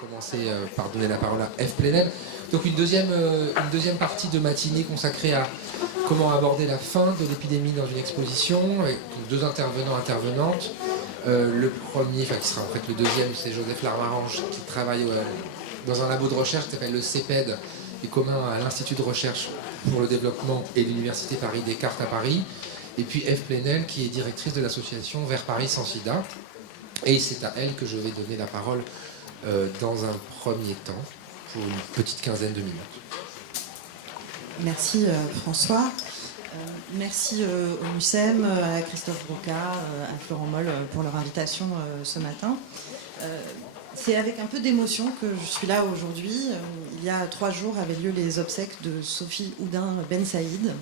commencer par donner la parole à Eve Plenel. Donc une deuxième partie de matinée consacrée à comment aborder la fin de l'épidémie dans une exposition, avec deux intervenantes. Le premier, qui sera en fait le deuxième, c'est Joseph Larmarange, qui travaille dans un labo de recherche qui s'appelle le CEPED, et commun à l'Institut de recherche pour le développement et l'Université Paris-Descartes à Paris. Et puis Eve Plenel, qui est directrice de l'association Vers Paris sans sida. Et c'est à elle que je vais donner la parole dans un premier temps, pour une petite quinzaine de minutes. Merci François. Merci au MUSEM, à Christophe Broca, à Florent Moll pour leur invitation ce matin. C'est avec un peu d'émotion que je suis là aujourd'hui. Il y a 3 jours avaient lieu les obsèques de Sophie Oudin Ben Saïd,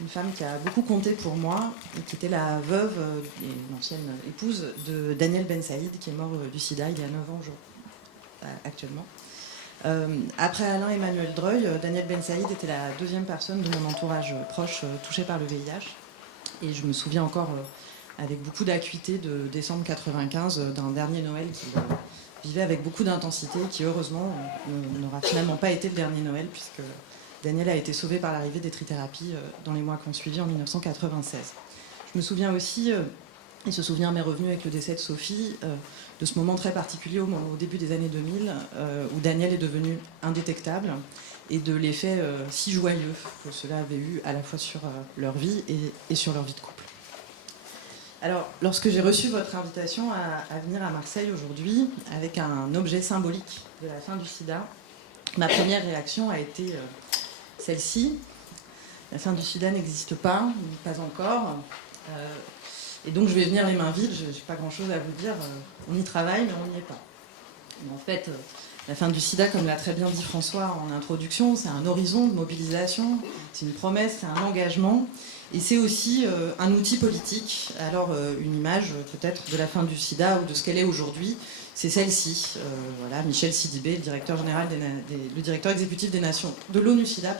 une femme qui a beaucoup compté pour moi et qui était la veuve et l'ancienne épouse de Daniel Ben Saïd, qui est mort du sida il y a 9 ans actuellement. Après Alain Emmanuel Dreuil, Daniel Ben Saïd était la deuxième personne de mon entourage proche touchée par le VIH. Et je me souviens encore avec beaucoup d'acuité de décembre 95 d'un dernier Noël qu'il vivait avec beaucoup d'intensité, qui heureusement n'aura finalement pas été le dernier Noël, puisque Daniel a été sauvé par l'arrivée des trithérapies dans les mois qui ont suivi en 1996. Je me souviens aussi, et ce souvenir m'est revenu avec le décès de Sophie, de ce moment très particulier au début des années 2000, où Daniel est devenu indétectable, et de l'effet si joyeux que cela avait eu à la fois sur leur vie et sur leur vie de couple. Alors, lorsque j'ai reçu votre invitation à venir à Marseille aujourd'hui, avec un objet symbolique de la fin du sida, ma première réaction a été celle-ci. La fin du sida n'existe pas encore. Et donc je vais venir les mains vides, je n'ai pas grand-chose à vous dire. On y travaille, mais on n'y est pas. Mais en fait, la fin du sida, comme l'a très bien dit François en introduction, c'est un horizon de mobilisation, c'est une promesse, c'est un engagement. Et c'est aussi un outil politique. Alors, une image peut-être de la fin du sida ou de ce qu'elle est aujourd'hui, c'est celle-ci. Voilà, Michel Sidibé, le directeur exécutif des Nations, de l'ONU-SIDA,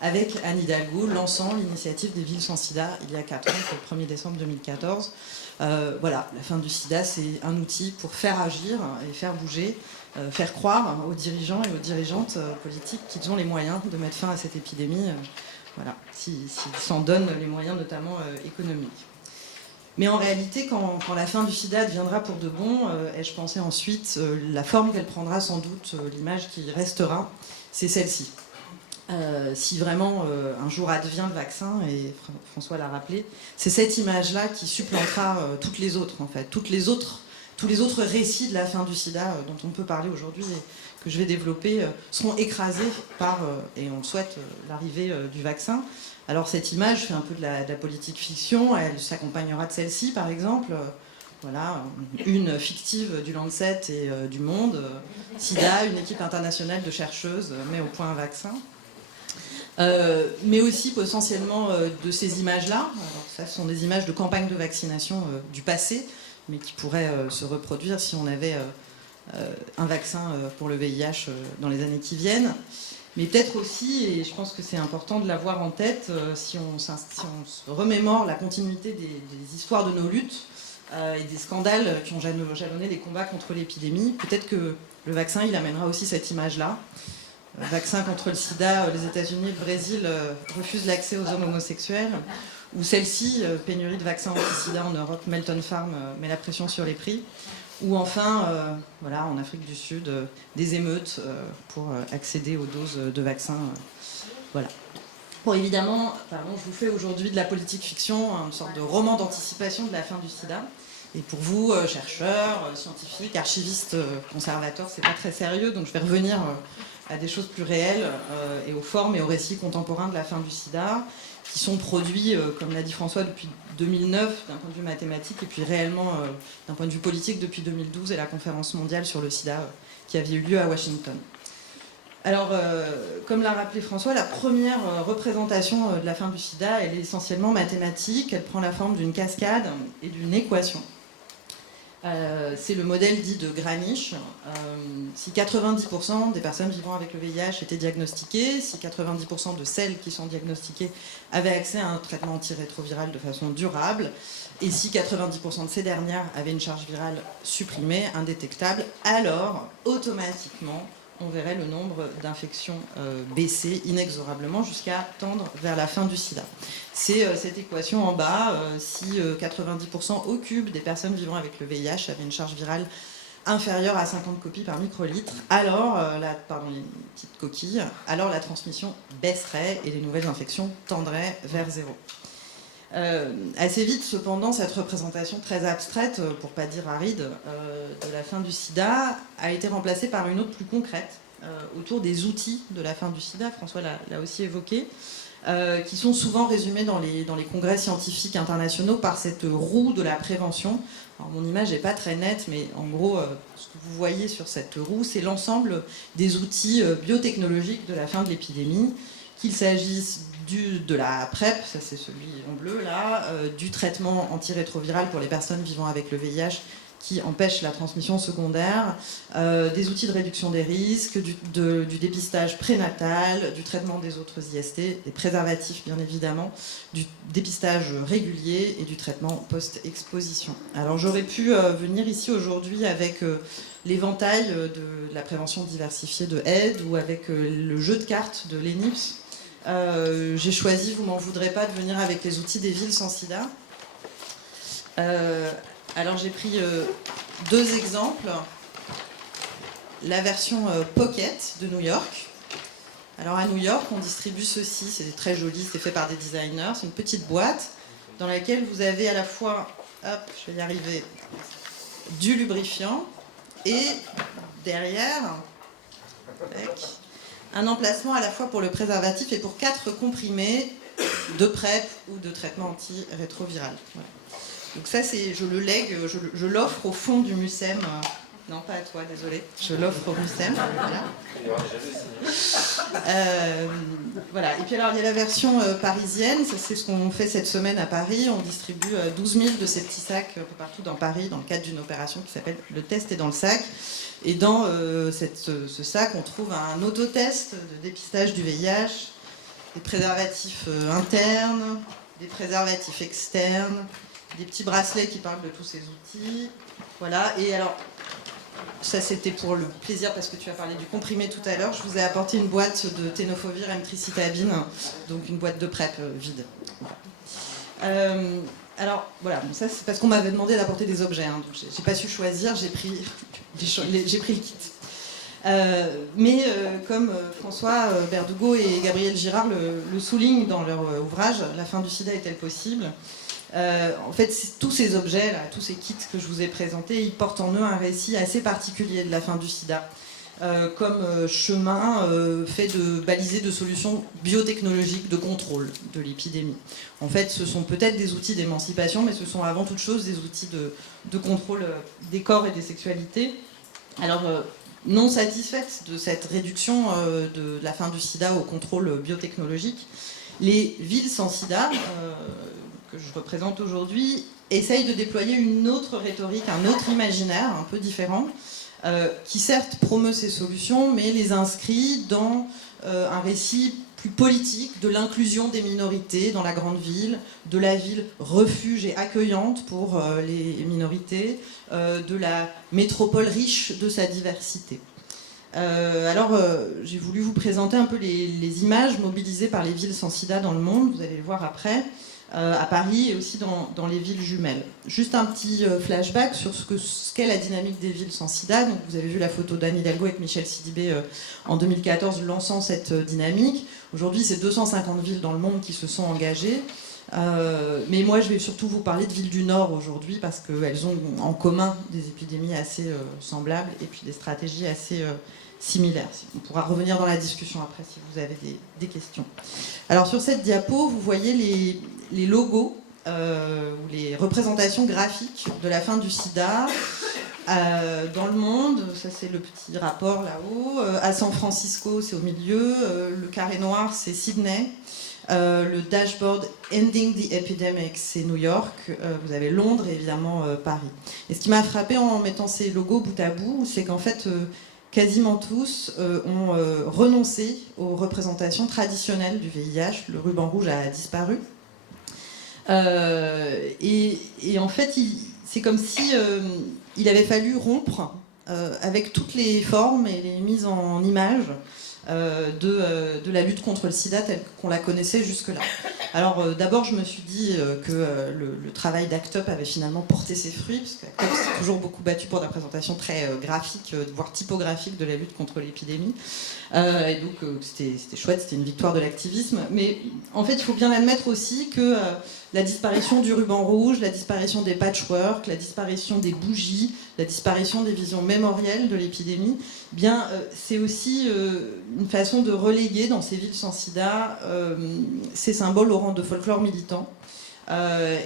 avec Anne Hidalgo, lançant l'initiative des villes sans sida il y a 4 ans, c'est le 1er décembre 2014. Voilà, la fin du sida, c'est un outil pour faire agir et faire bouger, faire croire aux dirigeants et aux dirigeantes politiques qu'ils ont les moyens de mettre fin à cette épidémie. Voilà, s'ils s'en donnent les moyens, notamment économiques. Mais en réalité, quand la fin du sida deviendra pour de bon, ai-je pensé ensuite, la forme qu'elle prendra sans doute, l'image qui restera, c'est celle-ci. Si vraiment un jour advient le vaccin, et François l'a rappelé, c'est cette image-là qui supplantera toutes les autres, en fait. Tous les autres récits de la fin du sida dont on peut parler aujourd'hui et que je vais développer seront écrasés par, et on le souhaite, l'arrivée du vaccin. Alors cette image fait un peu de la politique fiction, elle s'accompagnera de celle-ci par exemple, voilà, une fictive du Lancet et du Monde, sida, une équipe internationale de chercheuses met au point un vaccin. Mais aussi potentiellement de ces images-là, alors ça ce sont des images de campagne de vaccination du passé, mais qui pourraient se reproduire si on avait un vaccin pour le VIH dans les années qui viennent. Mais peut-être aussi, et je pense que c'est important de l'avoir en tête, si on se remémore la continuité des histoires de nos luttes et des scandales qui ont jalonné les combats contre l'épidémie, peut-être que le vaccin, il amènera aussi cette image-là. Vaccin contre le sida, les États-Unis et le Brésil refusent l'accès aux hommes homosexuels. Ou celle-ci, pénurie de vaccins anti-sida en Europe, Melton Farm met la pression sur les prix. Ou enfin, voilà, en Afrique du Sud, des émeutes pour accéder aux doses de vaccins. Voilà. Bon, évidemment, je vous fais aujourd'hui de la politique fiction, une sorte de roman d'anticipation de la fin du sida. Et pour vous, chercheurs, scientifiques, archivistes, conservateurs, c'est pas très sérieux, donc je vais revenir à des choses plus réelles et aux formes et aux récits contemporains de la fin du sida, qui sont produits, comme l'a dit François, depuis 2009 d'un point de vue mathématique, et puis réellement d'un point de vue politique depuis 2012 et la conférence mondiale sur le sida qui avait eu lieu à Washington. Alors, comme l'a rappelé François, la première représentation de la fin du sida, elle est essentiellement mathématique, elle prend la forme d'une cascade et d'une équation. C'est le modèle dit de Granich. Si 90% des personnes vivant avec le VIH étaient diagnostiquées, si 90% de celles qui sont diagnostiquées avaient accès à un traitement antirétroviral de façon durable, et si 90% de ces dernières avaient une charge virale supprimée, indétectable, alors automatiquement on verrait le nombre d'infections baisser inexorablement jusqu'à tendre vers la fin du sida. C'est cette équation en bas, si 90% au cube des personnes vivant avec le VIH avaient une charge virale inférieure à 50 copies par microlitre, alors, les petites coquilles, alors la transmission baisserait et les nouvelles infections tendraient vers zéro. Assez vite, cependant, cette représentation très abstraite, pour pas dire aride, de la fin du sida a été remplacée par une autre plus concrète, autour des outils de la fin du sida, François l'a aussi évoqué, qui sont souvent résumés dans les congrès scientifiques internationaux par cette roue de la prévention. Alors, mon image n'est pas très nette, mais en gros, ce que vous voyez sur cette roue, c'est l'ensemble des outils biotechnologiques de la fin de l'épidémie, qu'il s'agisse de la PrEP, ça c'est celui en bleu là, du traitement antirétroviral pour les personnes vivant avec le VIH qui empêche la transmission secondaire, des outils de réduction des risques, du dépistage prénatal, du traitement des autres IST, des préservatifs bien évidemment, du dépistage régulier et du traitement post-exposition. Alors j'aurais pu venir ici aujourd'hui avec l'éventail de la prévention diversifiée de AID ou avec le jeu de cartes de l'ENIPS. J'ai choisi, vous m'en voudrez pas, de venir avec les outils des villes sans sida. Alors j'ai pris deux exemples. La version Pocket de New York. Alors à New York, on distribue ceci, c'est très joli, c'est fait par des designers. C'est une petite boîte dans laquelle vous avez à la fois, hop, je vais y arriver, du lubrifiant et derrière, un emplacement à la fois pour le préservatif et pour 4 comprimés de PrEP ou de traitement antirétroviral. Voilà. Donc ça, je le lègue, je l'offre au fond du MUSEM. Non, pas à toi, désolé. Je l'offre au MUSEM. Voilà. Et puis alors, il y a la version parisienne. C'est ce qu'on fait cette semaine à Paris. On distribue 12 000 de ces petits sacs un peu partout dans Paris dans le cadre d'une opération qui s'appelle « Le test est dans le sac ». Et dans ce sac, on trouve un autotest de dépistage du VIH, des préservatifs internes, des préservatifs externes, des petits bracelets qui parlent de tous ces outils. Voilà. Et alors, ça c'était pour le plaisir parce que tu as parlé du comprimé tout à l'heure. Je vous ai apporté une boîte de tenofovir emtricitabine, donc une boîte de PrEP vide. Alors voilà, bon, ça c'est parce qu'on m'avait demandé d'apporter des objets, hein, donc j'ai pas su choisir, j'ai pris le kit. Mais comme François Berdugo et Gabriel Girard le soulignent dans leur ouvrage « La fin du sida est-elle possible ?», en fait, tous ces objets, là, tous ces kits que je vous ai présentés, ils portent en eux un récit assez particulier de la fin du sida, comme chemin fait de balisé de solutions biotechnologiques de contrôle de l'épidémie. En fait, ce sont peut-être des outils d'émancipation, mais ce sont avant toute chose des outils de contrôle des corps et des sexualités. Alors, non satisfaite de cette réduction de la fin du sida au contrôle biotechnologique, les villes sans sida, que je représente aujourd'hui, essayent de déployer une autre rhétorique, un autre imaginaire un peu différent, qui certes promeut ces solutions, mais les inscrit dans un récit plus politique de l'inclusion des minorités dans la grande ville, de la ville refuge et accueillante pour les minorités, de la métropole riche de sa diversité. Alors, j'ai voulu vous présenter un peu les images mobilisées par les villes sans sida dans le monde, vous allez le voir après, à Paris et aussi dans les villes jumelles. Juste un petit flashback sur ce qu'est la dynamique des villes sans sida. Donc, vous avez vu la photo d'Anne Hidalgo avec Michel Sidibé en 2014 lançant cette dynamique. Aujourd'hui, c'est 250 villes dans le monde qui se sont engagées. Mais moi, je vais surtout vous parler de villes du Nord aujourd'hui parce qu'elles ont en commun des épidémies assez semblables et puis des stratégies assez similaires. On pourra revenir dans la discussion après si vous avez des questions. Alors sur cette diapo, vous voyez les logos ou les représentations graphiques de la fin du sida dans le monde. Ça c'est le petit rapport là-haut. À San Francisco, c'est au milieu. Le carré noir, c'est Sydney. Le dashboard Ending the Epidemic, c'est New York. Vous avez Londres et évidemment Paris. Et ce qui m'a frappé en mettant ces logos bout à bout, c'est qu'en fait, quasiment tous ont renoncé aux représentations traditionnelles du VIH. Le ruban rouge a disparu. Et en fait, c'est comme si il avait fallu rompre avec toutes les formes et les mises en image de la lutte contre le sida telle qu'on la connaissait jusque-là. Alors d'abord je me suis dit que le travail d'ACT UP avait finalement porté ses fruits, parce qu'ACT UP s'est toujours beaucoup battu pour la présentation très graphique, voire typographique de la lutte contre l'épidémie. Et donc c'était chouette, c'était une victoire de l'activisme. Mais en fait il faut bien admettre aussi que la disparition du ruban rouge, la disparition des patchworks, la disparition des bougies, la disparition des visions mémorielles de l'épidémie, bien c'est aussi une façon de reléguer dans ces villes sans sida ces symboles au rang de folklore militant.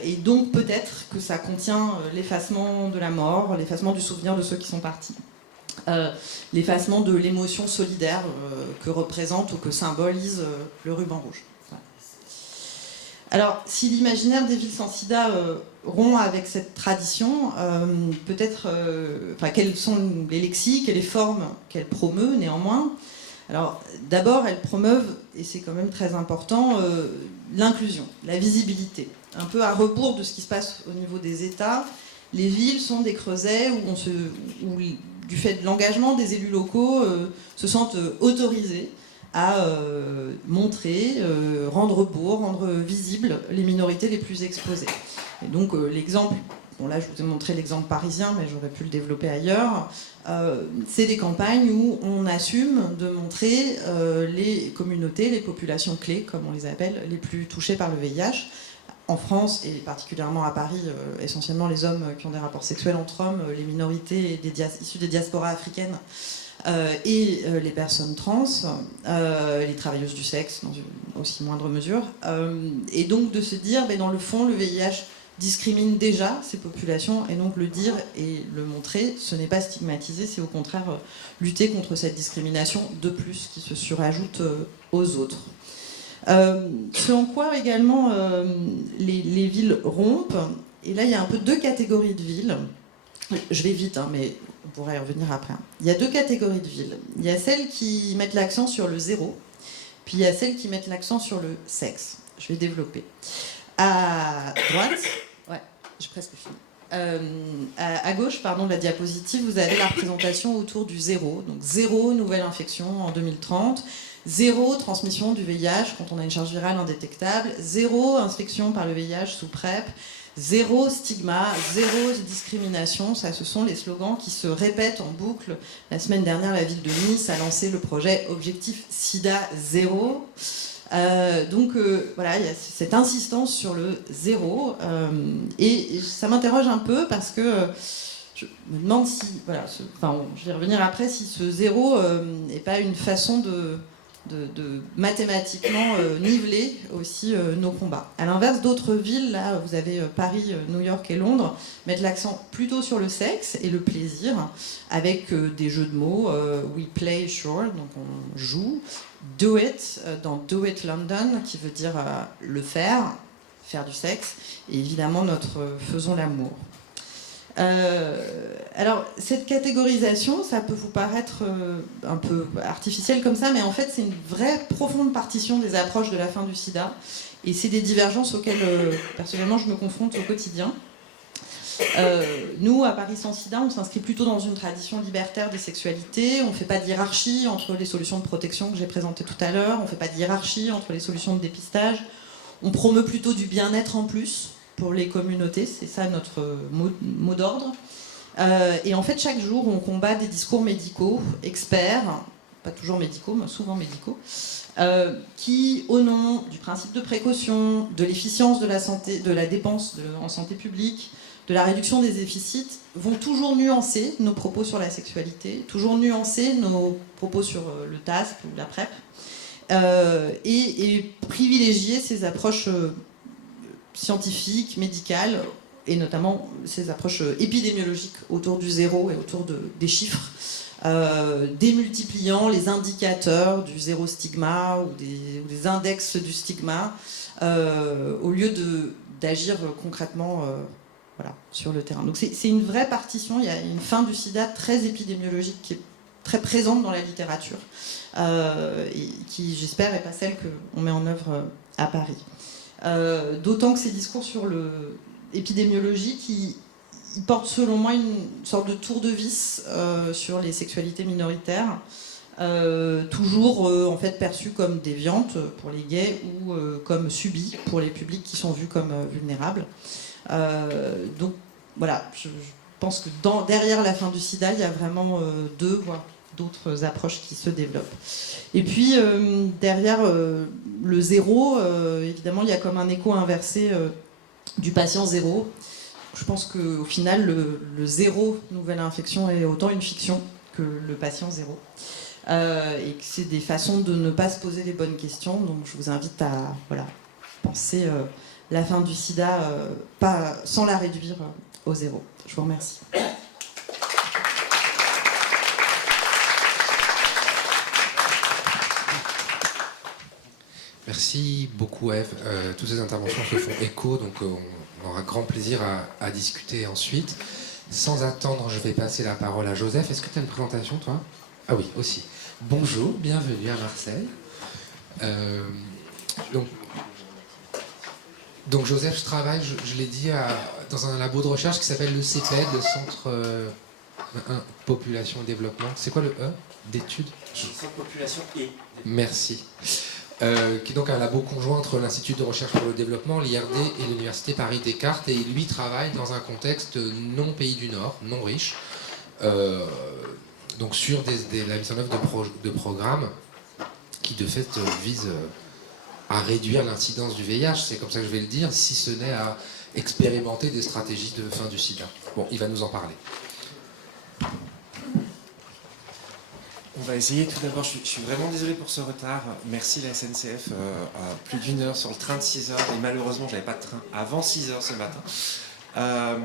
Et donc peut-être que ça contient l'effacement de la mort, l'effacement du souvenir de ceux qui sont partis. L'effacement de l'émotion solidaire que représente ou que symbolise le ruban rouge. Alors, si l'imaginaire des villes sans sida rompt avec cette tradition, peut-être, quels sont les lexiques et les formes qu'elle promeut néanmoins. Alors, d'abord, elles promeuvent, et c'est quand même très important, l'inclusion, la visibilité. Un peu à rebours de ce qui se passe au niveau des États, les villes sont des creusets où du fait de l'engagement des élus locaux, se sentent autorisés à montrer, rendre beau, rendre visibles les minorités les plus exposées. Et donc l'exemple, bon là je vous ai montré l'exemple parisien, mais j'aurais pu le développer ailleurs, c'est des campagnes où on assume de montrer les communautés, les populations clés, comme on les appelle, les plus touchées par le VIH. En France, et particulièrement à Paris, essentiellement les hommes qui ont des rapports sexuels entre hommes, les minorités issues des diasporas africaines, et les personnes trans, les travailleuses du sexe dans une aussi moindre mesure, et donc de se dire, mais dans le fond, le VIH discrimine déjà ces populations, et donc le dire et le montrer, ce n'est pas stigmatiser, c'est au contraire lutter contre cette discrimination de plus qui se surajoute aux autres. Selon quoi également les villes rompent, et là il y a un peu deux catégories de villes. Je vais vite, hein, mais on pourrait y revenir après. Il y a deux catégories de villes. Il y a celles qui mettent l'accent sur le zéro, puis il y a celles qui mettent l'accent sur le sexe. Je vais développer. À droite, ouais, j'ai presque fini. À gauche, pardon, de la diapositive, vous avez la représentation autour du zéro. Donc zéro nouvelle infection en 2030, zéro transmission du VIH quand on a une charge virale indétectable, zéro infection par le VIH sous PrEP, zéro stigma, zéro discrimination. Ça, ce sont les slogans qui se répètent en boucle. La semaine dernière, la ville de Nice a lancé le projet Objectif SIDA Zéro. Donc voilà, il y a cette insistance sur le zéro, et ça m'interroge un peu parce que je me demande si, voilà, je vais revenir après, si ce zéro n'est pas une façon de mathématiquement niveler aussi nos combats. À l'inverse, d'autres villes, là vous avez Paris, New York et Londres, mettent l'accent plutôt sur le sexe et le plaisir, avec des jeux de mots, we play sure, donc on joue, do it, dans Do It London, qui veut dire le faire du sexe, et évidemment notre faisons l'amour. Alors, cette catégorisation, ça peut vous paraître un peu artificiel comme ça, mais en fait, c'est une vraie profonde partition des approches de la fin du sida, et c'est des divergences auxquelles, personnellement, je me confronte au quotidien. Nous, à Paris sans sida, on s'inscrit plutôt dans une tradition libertaire des sexualités. On ne fait pas de hiérarchie entre les solutions de protection que j'ai présentées tout à l'heure. On ne fait pas de hiérarchie entre les solutions de dépistage. On promeut plutôt du bien-être en plus pour les communautés. C'est ça notre mot d'ordre. Et en fait, chaque jour, on combat des discours médicaux, experts, pas toujours médicaux, mais souvent médicaux, qui, au nom du principe de précaution, de l'efficience de la santé, de la dépense en santé publique, de la réduction des déficits, vont toujours nuancer nos propos sur la sexualité, toujours nuancer nos propos sur le TASP ou la PrEP, et privilégier ces approches scientifiques, médicales, et notamment ces approches épidémiologiques autour du zéro et autour des chiffres, démultipliant les indicateurs du zéro stigma ou des index du stigma, au lieu d'agir concrètement voilà, sur le terrain. Donc c'est une vraie partition, il y a une fin du sida très épidémiologique qui est très présente dans la littérature, et qui, j'espère, n'est pas celle qu'on met en œuvre à Paris. D'autant que ces discours sur l'épidémiologique, ils portent selon moi une sorte de tour de vis sur les sexualités minoritaires, toujours en fait perçues comme déviantes pour les gays ou comme subies pour les publics qui sont vus comme vulnérables. Donc voilà, je pense que derrière la fin du sida, il y a vraiment deux, voire d'autres approches qui se développent. Et puis derrière le zéro, évidemment, il y a comme un écho inversé du patient zéro. Je pense qu'au final, le zéro nouvelle infection est autant une fiction que le patient zéro. Et que c'est des façons de ne pas se poser les bonnes questions. Donc je vous invite à penser la fin du sida sans la réduire au zéro. Je vous remercie. Merci beaucoup Ève. Toutes ces interventions se font écho, donc on aura grand plaisir à discuter ensuite. Sans attendre, je vais passer la parole à Joseph. Est-ce que tu as une présentation, toi? Ah oui, aussi. Bonjour, bienvenue à Marseille. Donc Joseph, je travaille, je l'ai dit, dans un labo de recherche qui s'appelle le CPED, le Centre Population et Développement. C'est quoi le E d'études? Centre Population et Merci. Qui est donc un labo conjoint entre l'Institut de recherche pour le développement, l'IRD, et l'Université Paris-Descartes. Et lui travaille dans un contexte non pays du Nord, non riche, donc sur la mise en œuvre de programmes qui de fait visent à réduire l'incidence du VIH, c'est comme ça que je vais le dire, si ce n'est à expérimenter des stratégies de fin du sida. Bon, il va nous en parler. on va essayer. Tout d'abord, je suis vraiment désolé pour ce retard. Merci la SNCF, à plus d'une heure sur le train de 6h. Et malheureusement, je n'avais pas de train avant 6h ce matin.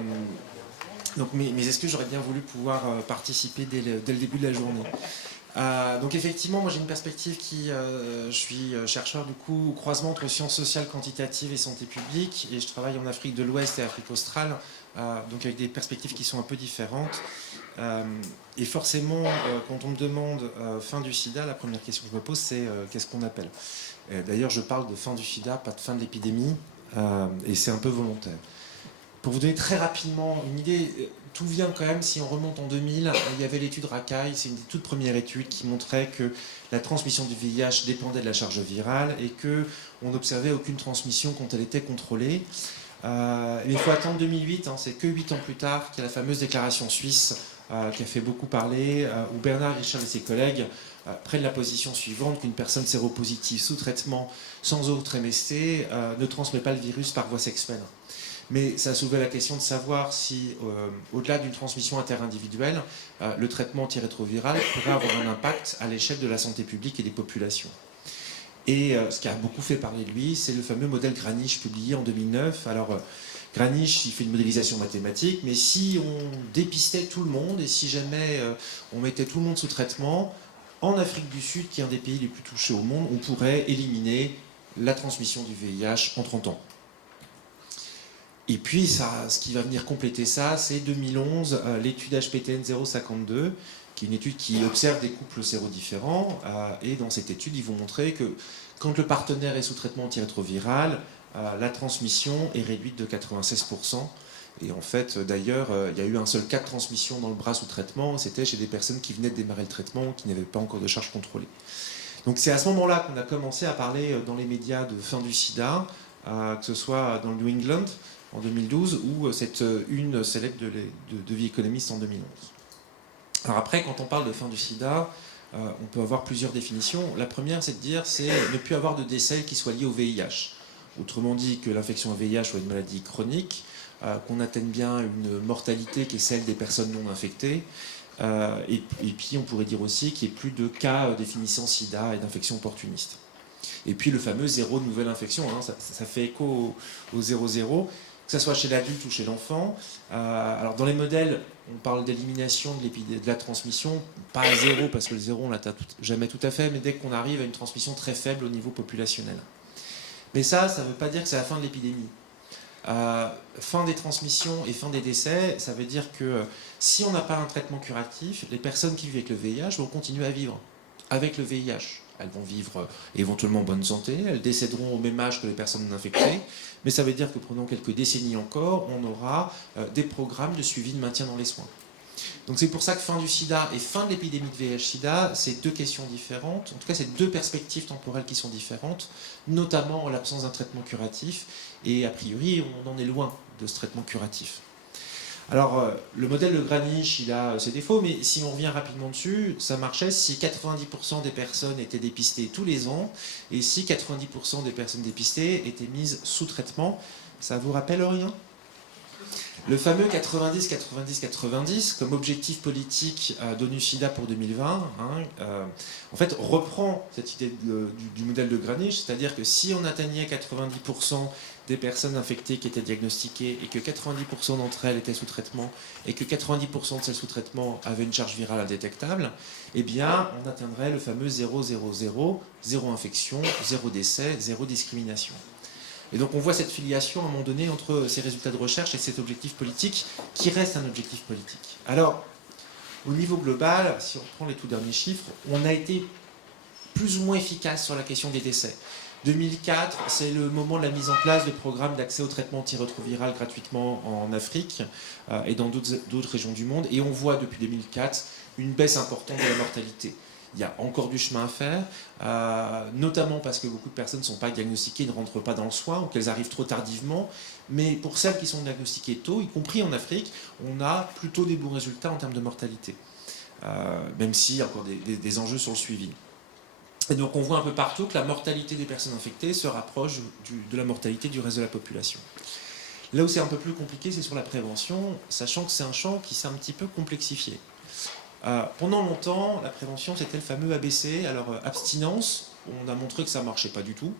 Donc mes excuses, j'aurais bien voulu pouvoir participer dès le début de la journée. Donc effectivement, moi j'ai une perspective je suis chercheur du coup au croisement entre sciences sociales quantitatives et santé publique, et je travaille en Afrique de l'Ouest et Afrique australe, donc avec des perspectives qui sont un peu différentes. Et forcément, quand on me demande fin du sida, la première question que je me pose, c'est qu'est-ce qu'on appelle? D'ailleurs, je parle de fin du sida, pas de fin de l'épidémie, et c'est un peu volontaire. Pour vous donner très rapidement une idée, tout vient quand même, si on remonte en 2000, il y avait l'étude Racaille, c'est une des toutes premières études qui montrait que la transmission du VIH dépendait de la charge virale et qu'on n'observait aucune transmission quand elle était contrôlée. Il faut attendre 2008, c'est que 8 ans plus tard qu'il y a la fameuse déclaration suisse qui a fait beaucoup parler, où Bernard Richard et ses collègues prennent la position suivante, qu'une personne séropositive sous traitement sans autre MST ne transmet pas le virus par voie sexuelle. Mais ça soulevait la question de savoir si, au-delà d'une transmission interindividuelle, le traitement antirétroviral pourrait avoir un impact à l'échelle de la santé publique et des populations. Et ce qui a beaucoup fait parler de lui, c'est le fameux modèle Granich publié en 2009. Alors, Granich, il fait une modélisation mathématique, mais si on dépistait tout le monde et si jamais on mettait tout le monde sous traitement, en Afrique du Sud, qui est un des pays les plus touchés au monde, on pourrait éliminer la transmission du VIH en 30 ans. Et puis, ce qui va venir compléter ça, c'est 2011, l'étude HPTN 052, qui est une étude qui observe des couples sérodifférents. Et dans cette étude, ils vont montrer que quand le partenaire est sous traitement antirétroviral, la transmission est réduite de 96%. Et en fait, d'ailleurs, il y a eu un seul cas de transmission dans le bras sous traitement. C'était chez des personnes qui venaient de démarrer le traitement, qui n'avaient pas encore de charge contrôlée. Donc c'est à ce moment-là qu'on a commencé à parler dans les médias de fin du sida, que ce soit dans le New England, en 2012, ou cette une célèbre de The Economist en 2011. Alors après, quand on parle de fin du sida, on peut avoir plusieurs définitions. La première, c'est de dire, c'est ne plus avoir de décès qui soit lié au VIH. Autrement dit, que l'infection au VIH soit une maladie chronique, qu'on atteigne bien une mortalité qui est celle des personnes non infectées, et puis on pourrait dire aussi qu'il n'y ait plus de cas définissant sida et d'infection opportuniste. Et puis le fameux zéro nouvelle infection, ça fait écho au 0,0. que ce soit chez l'adulte ou chez l'enfant. Alors dans les modèles, on parle d'élimination de la transmission, pas à zéro, parce que le zéro, on l'atteint jamais tout à fait, mais dès qu'on arrive à une transmission très faible au niveau populationnel. Mais ça ne veut pas dire que c'est la fin de l'épidémie. Fin des transmissions et fin des décès, ça veut dire que si on n'a pas un traitement curatif, les personnes qui vivent avec le VIH vont continuer à vivre avec le VIH. Elles vont vivre éventuellement en bonne santé, elles décéderont au même âge que les personnes non infectées, mais ça veut dire que pendant quelques décennies encore, on aura des programmes de suivi de maintien dans les soins. Donc c'est pour ça que fin du sida et fin de l'épidémie de VIH-Sida, c'est deux questions différentes, en tout cas c'est deux perspectives temporelles qui sont différentes, notamment en l'absence d'un traitement curatif, et a priori on en est loin de ce traitement curatif. Alors, le modèle de Granich, il a ses défauts, mais si on revient rapidement dessus, ça marchait si 90% des personnes étaient dépistées tous les ans, et si 90% des personnes dépistées étaient mises sous traitement. Ça vous rappelle rien ? Le fameux 90-90-90, comme objectif politique d'ONU-SIDA pour 2020, en fait, reprend cette idée du modèle de Granich, c'est-à-dire que si on atteignait 90% des personnes infectées qui étaient diagnostiquées et que 90% d'entre elles étaient sous traitement et que 90% de celles sous traitement avaient une charge virale indétectable, eh bien, on atteindrait le fameux 0, 0, 0, 0 infection, 0 décès, 0 discrimination. Et donc on voit cette filiation à un moment donné entre ces résultats de recherche et cet objectif politique qui reste un objectif politique. Alors, au niveau global, si on prend les tout derniers chiffres, on a été plus ou moins efficace sur la question des décès. 2004, c'est le moment de la mise en place de programmes d'accès au traitement antirétroviral gratuitement en Afrique et dans d'autres régions du monde. Et on voit depuis 2004 une baisse importante de la mortalité. Il y a encore du chemin à faire, notamment parce que beaucoup de personnes ne sont pas diagnostiquées, ne rentrent pas dans le soin ou qu'elles arrivent trop tardivement. Mais pour celles qui sont diagnostiquées tôt, y compris en Afrique, on a plutôt des bons résultats en termes de mortalité, même s'il y a encore des enjeux sur le suivi. Et donc on voit un peu partout que la mortalité des personnes infectées se rapproche de la mortalité du reste de la population. Là où c'est un peu plus compliqué, c'est sur la prévention, sachant que c'est un champ qui s'est un petit peu complexifié. Pendant longtemps, la prévention, c'était le fameux ABC. Alors, abstinence, on a montré que ça ne marchait pas du tout,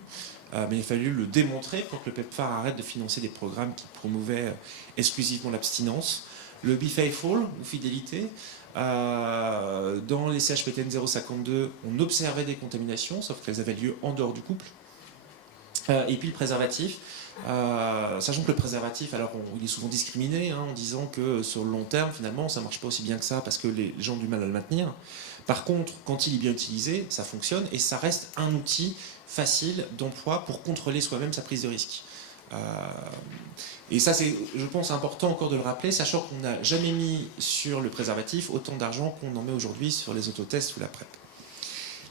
mais il a fallu le démontrer pour que le PEPFAR arrête de financer des programmes qui promouvaient exclusivement l'abstinence. Le Be Faithful, ou fidélité, dans les CHPTN 052, on observait des contaminations, sauf qu'elles avaient lieu en dehors du couple. Et puis le préservatif, sachant que le préservatif, alors il est souvent discriminé en disant que sur le long terme, finalement, ça ne marche pas aussi bien que ça parce que les gens ont du mal à le maintenir. Par contre, quand il est bien utilisé, ça fonctionne et ça reste un outil facile d'emploi pour contrôler soi-même sa prise de risque. Et ça, c'est, je pense, important encore de le rappeler, sachant qu'on n'a jamais mis sur le préservatif autant d'argent qu'on en met aujourd'hui sur les autotests ou la PrEP.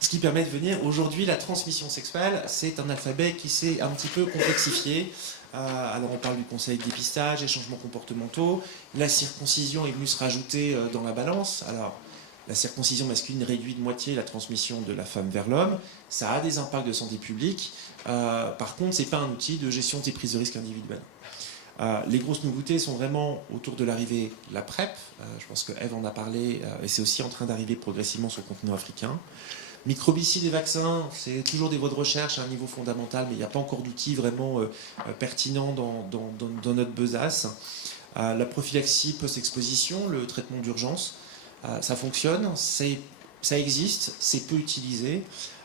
Ce qui permet de venir, aujourd'hui, la transmission sexuelle, c'est un alphabet qui s'est un petit peu complexifié. Alors on parle du conseil de dépistage, des changements comportementaux, la circoncision est venue se rajouter dans la balance. Alors, la circoncision masculine réduit de moitié la transmission de la femme vers l'homme, ça a des impacts de santé publique, par contre, ce n'est pas un outil de gestion des prises de risque individuelles. Les grosses nouveautés sont vraiment autour de l'arrivée de la PrEP, je pense que Eve en a parlé, et c'est aussi en train d'arriver progressivement sur le continent africain. Microbicides et vaccins, c'est toujours des voies de recherche à un niveau fondamental, mais il n'y a pas encore d'outils vraiment pertinents dans notre besace. La prophylaxie post-exposition, le traitement d'urgence, ça fonctionne, ça existe, c'est peu utilisé.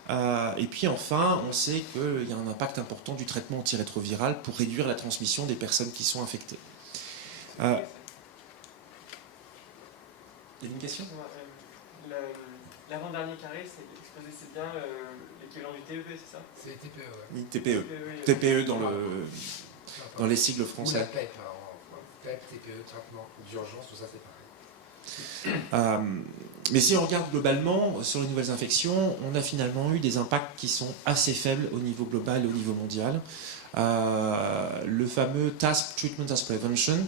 Et puis enfin, on sait qu'il y a un impact important du traitement antirétroviral pour réduire la transmission des personnes qui sont infectées. Il y a une question ? L'avant-dernier carré, c'est exposé, c'est bien l'équivalent du TEP, c'est ça ? C'est TPE, ouais. Oui, TPE dans les sigles français. Ou la PEP, PEP, TPE, traitement d'urgence, tout ça c'est pareil. Mais si on regarde globalement sur les nouvelles infections, on a finalement eu des impacts qui sont assez faibles au niveau global et au niveau mondial. Le fameux Task Treatment as Prevention,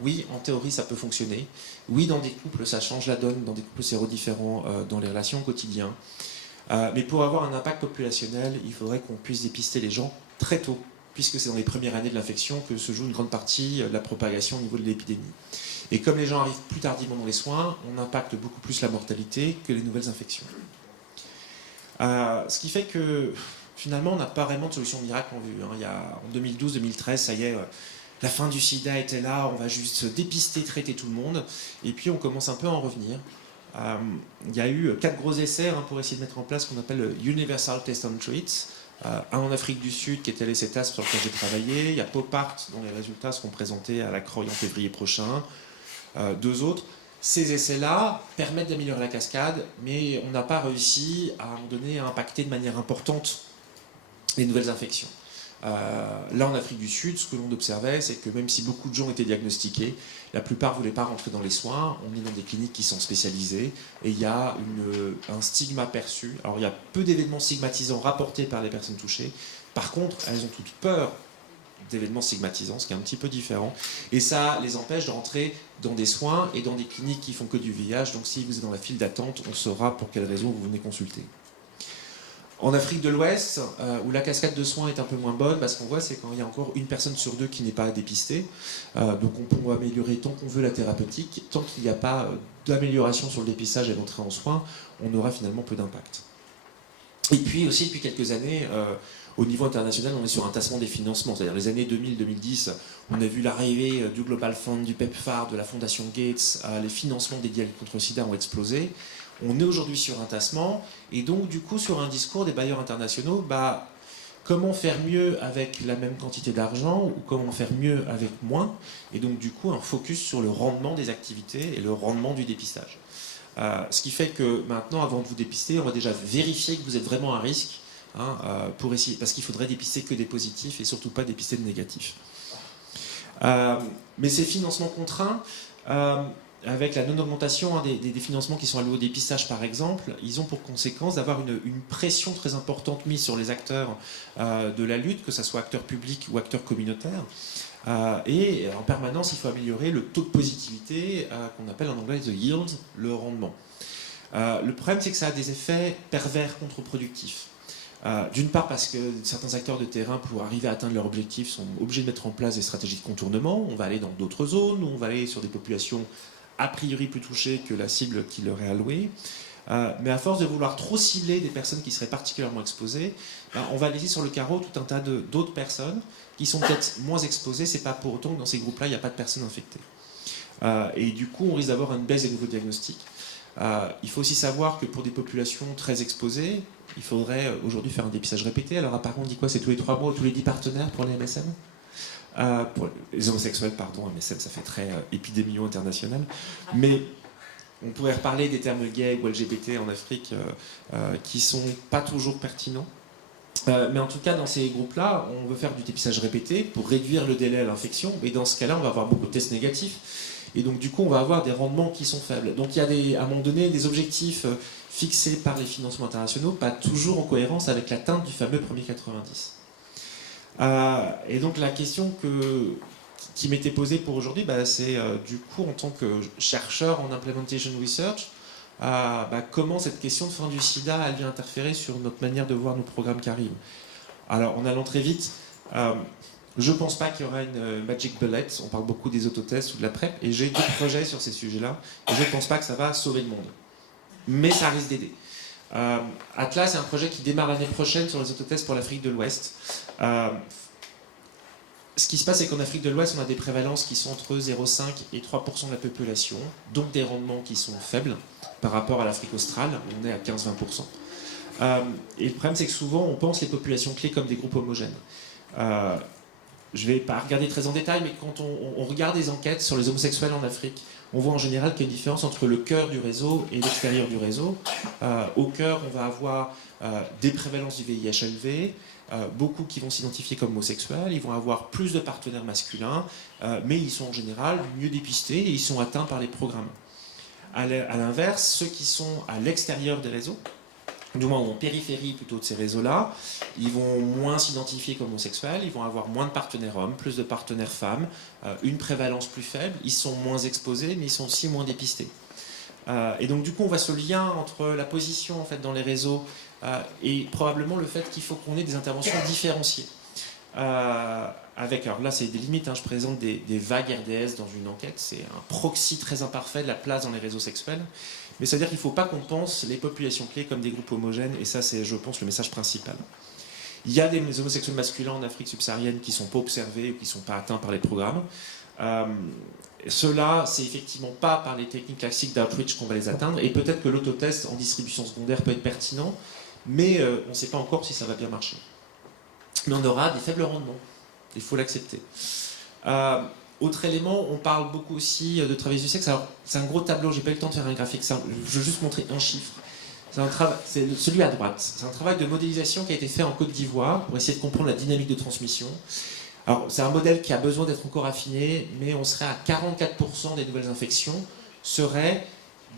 oui, en théorie ça peut fonctionner. Oui, dans des couples ça change la donne, dans des couples séro-différents, dans les relations au quotidien. Mais pour avoir un impact populationnel, il faudrait qu'on puisse dépister les gens très tôt, puisque c'est dans les premières années de l'infection que se joue une grande partie de la propagation au niveau de l'épidémie. Et comme les gens arrivent plus tardivement dans les soins, on impacte beaucoup plus la mortalité que les nouvelles infections. Ce qui fait que finalement, on n'a pas vraiment de solution miracle en vue. En 2012-2013, ça y est, la fin du sida était là, on va juste dépister, traiter tout le monde. Et puis on commence un peu à en revenir. Il y a eu 4 gros essais pour essayer de mettre en place ce qu'on appelle le Universal Test on Treats. Un en Afrique du Sud qui était les CETAS sur lequel j'ai travaillé. Il y a Popart dont les résultats seront présentés à la CROI en février prochain. 2 autres. Ces essais-là permettent d'améliorer la cascade, mais on n'a pas réussi à en donner à impacter de manière importante les nouvelles infections. Là, en Afrique du Sud, ce que l'on observait, c'est que même si beaucoup de gens étaient diagnostiqués, la plupart ne voulaient pas rentrer dans les soins. On est dans des cliniques qui sont spécialisées et il y a un stigma perçu. Alors, il y a peu d'événements stigmatisants rapportés par les personnes touchées. Par contre, elles ont toutes peur d'événements stigmatisants, ce qui est un petit peu différent. Et ça les empêche de rentrer dans des soins et dans des cliniques qui font que du VIH. Donc, si vous êtes dans la file d'attente, on saura pour quelle raison vous venez consulter. En Afrique de l'Ouest, où la cascade de soins est un peu moins bonne, ce qu'on voit, c'est quand il y a encore 1 personne sur 2 qui n'est pas dépistée. Donc on peut améliorer tant qu'on veut la thérapeutique, tant qu'il n'y a pas d'amélioration sur le dépistage et l'entrée en soins, on aura finalement peu d'impact. Et puis aussi, depuis quelques années, au niveau international, on est sur un tassement des financements. C'est-à-dire les années 2000-2010, on a vu l'arrivée du Global Fund, du PEPFAR, de la Fondation Gates, les financements dédiés à la lutte contre le sida ont explosé. On est aujourd'hui sur un tassement, et donc du coup sur un discours des bailleurs internationaux, comment faire mieux avec la même quantité d'argent, ou comment faire mieux avec moins, et donc du coup un focus sur le rendement des activités et le rendement du dépistage. Ce qui fait que maintenant, avant de vous dépister, on va déjà vérifier que vous êtes vraiment à risque, pour essayer, parce qu'il faudrait dépister que des positifs et surtout pas dépister de négatifs. Mais ces financements contraints, avec la non-augmentation des financements qui sont alloués au dépistage par exemple, ils ont pour conséquence d'avoir une pression très importante mise sur les acteurs de la lutte, que ce soit acteurs publics ou acteurs communautaires. Et en permanence, il faut améliorer le taux de positivité qu'on appelle en anglais the yield, le rendement. Le problème, c'est que ça a des effets pervers contre-productifs. D'une part parce que certains acteurs de terrain, pour arriver à atteindre leur objectif, sont obligés de mettre en place des stratégies de contournement. On va aller dans d'autres zones, on va aller sur des populations a priori plus touchées que la cible qui leur est allouée. Mais à force de vouloir trop cibler des personnes qui seraient particulièrement exposées, on va laisser sur le carreau tout un tas d'autres personnes qui sont peut-être moins exposées. C'est pas pour autant que dans ces groupes-là, il n'y a pas de personnes infectées. Et du coup, on risque d'avoir une baisse des nouveaux diagnostics. Il faut aussi savoir que pour des populations très exposées, il faudrait aujourd'hui faire un dépistage répété. Alors apparemment, on dit quoi? C'est tous les 3 mois ou tous les 10 partenaires pour les MSM? Pour les homosexuels, pardon, MSM, ça fait très épidémio international. Mais on pourrait reparler des termes gay ou LGBT en Afrique qui sont pas toujours pertinents. Mais en tout cas, dans ces groupes-là, on veut faire du dépistage répété pour réduire le délai à l'infection. Et dans ce cas-là, on va avoir beaucoup de tests négatifs. Et donc, du coup, on va avoir des rendements qui sont faibles. Donc, il y a à un moment donné des objectifs fixés par les financements internationaux, pas toujours en cohérence avec l'atteinte du fameux premier 90. Et donc, la question qui m'était posée pour aujourd'hui, c'est du coup, en tant que chercheur en implementation research, comment cette question de fin du sida elle vient interférer sur notre manière de voir nos programmes qui arrivent. Alors, en allant très vite, je ne pense pas qu'il y aura une magic bullet. On parle beaucoup des autotests ou de la PrEP, et j'ai 2 projets sur ces sujets-là, et je ne pense pas que ça va sauver le monde. Mais ça risque d'aider. Atlas, c'est un projet qui démarre l'année prochaine sur les autotests pour l'Afrique de l'Ouest. Ce qui se passe, c'est qu'en Afrique de l'Ouest, on a des prévalences qui sont entre 0,5 et 3% de la population, donc des rendements qui sont faibles par rapport à l'Afrique australe, on est à 15-20%. Et le problème, c'est que souvent, on pense les populations clés comme des groupes homogènes. Je ne vais pas regarder très en détail, mais quand on regarde des enquêtes sur les homosexuels en Afrique, on voit en général qu'il y a une différence entre le cœur du réseau et l'extérieur du réseau. Au cœur, on va avoir des prévalences du VIH élevées, beaucoup qui vont s'identifier comme homosexuels, ils vont avoir plus de partenaires masculins, mais ils sont en général mieux dépistés et ils sont atteints par les programmes. À l'inverse, ceux qui sont à l'extérieur des réseaux, du moins en périphérie plutôt de ces réseaux-là, ils vont moins s'identifier comme homosexuels, ils vont avoir moins de partenaires hommes, plus de partenaires femmes, une prévalence plus faible, ils sont moins exposés, mais ils sont aussi moins dépistés. Et donc du coup, on voit ce lien entre la position en fait, dans les réseaux et probablement le fait qu'il faut qu'on ait des interventions différenciées. Alors là, c'est des limites, je présente des vagues RDS dans une enquête, c'est un proxy très imparfait de la place dans les réseaux sexuels. Mais ça veut dire qu'il ne faut pas qu'on pense les populations clés comme des groupes homogènes, et ça c'est, je pense, le message principal. Il y a des homosexuels masculins en Afrique subsaharienne qui ne sont pas observés ou qui ne sont pas atteints par les programmes. Ceux-là, c'est effectivement pas par les techniques classiques d'outreach qu'on va les atteindre, et peut-être que l'autotest en distribution secondaire peut être pertinent, mais on ne sait pas encore si ça va bien marcher. Mais on aura des faibles rendements, il faut l'accepter. Autre élément, on parle beaucoup aussi de travail du sexe. Alors, c'est un gros tableau, j'ai pas eu le temps de faire un graphique, je veux juste montrer un chiffre. C'est celui à droite. C'est un travail de modélisation qui a été fait en Côte d'Ivoire pour essayer de comprendre la dynamique de transmission. Alors, c'est un modèle qui a besoin d'être encore affiné, mais on serait à 44% des nouvelles infections seraient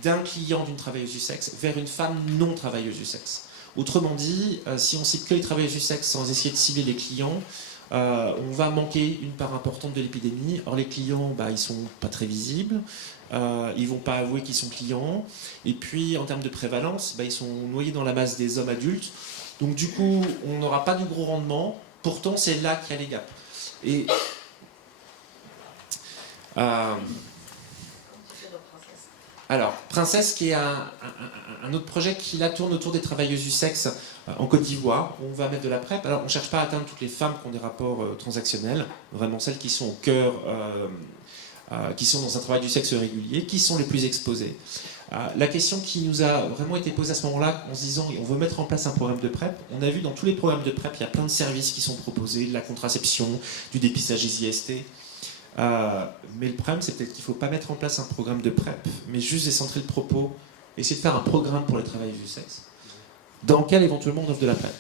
d'un client d'une travailleuse du sexe vers une femme non travailleuse du sexe. Autrement dit, si on cible que les travailleuses du sexe sans essayer de cibler les clients, on va manquer une part importante de l'épidémie. Or, les clients, ils sont pas très visibles, ils vont pas avouer qu'ils sont clients, et puis en termes de prévalence, ils sont noyés dans la masse des hommes adultes. Donc du coup, on n'aura pas du gros rendement. Pourtant, c'est là qu'il y a les gaps. Et alors, Princesse, qui est un autre projet qui là tourne autour des travailleuses du sexe en Côte d'Ivoire. On va mettre de la PrEP. Alors, on ne cherche pas à atteindre toutes les femmes qui ont des rapports transactionnels, vraiment celles qui sont au cœur, qui sont dans un travail du sexe régulier, qui sont les plus exposées. La question qui nous a vraiment été posée à ce moment-là, en se disant on veut mettre en place un programme de PrEP, on a vu dans tous les programmes de PrEP, il y a plein de services qui sont proposés, de la contraception, du dépistage des IST. Mais le problème, c'est peut-être qu'il ne faut pas mettre en place un programme de PrEP, mais juste décentrer le propos, essayer de faire un programme pour les travailleurs du sexe, dans lequel éventuellement on offre de la PrEP.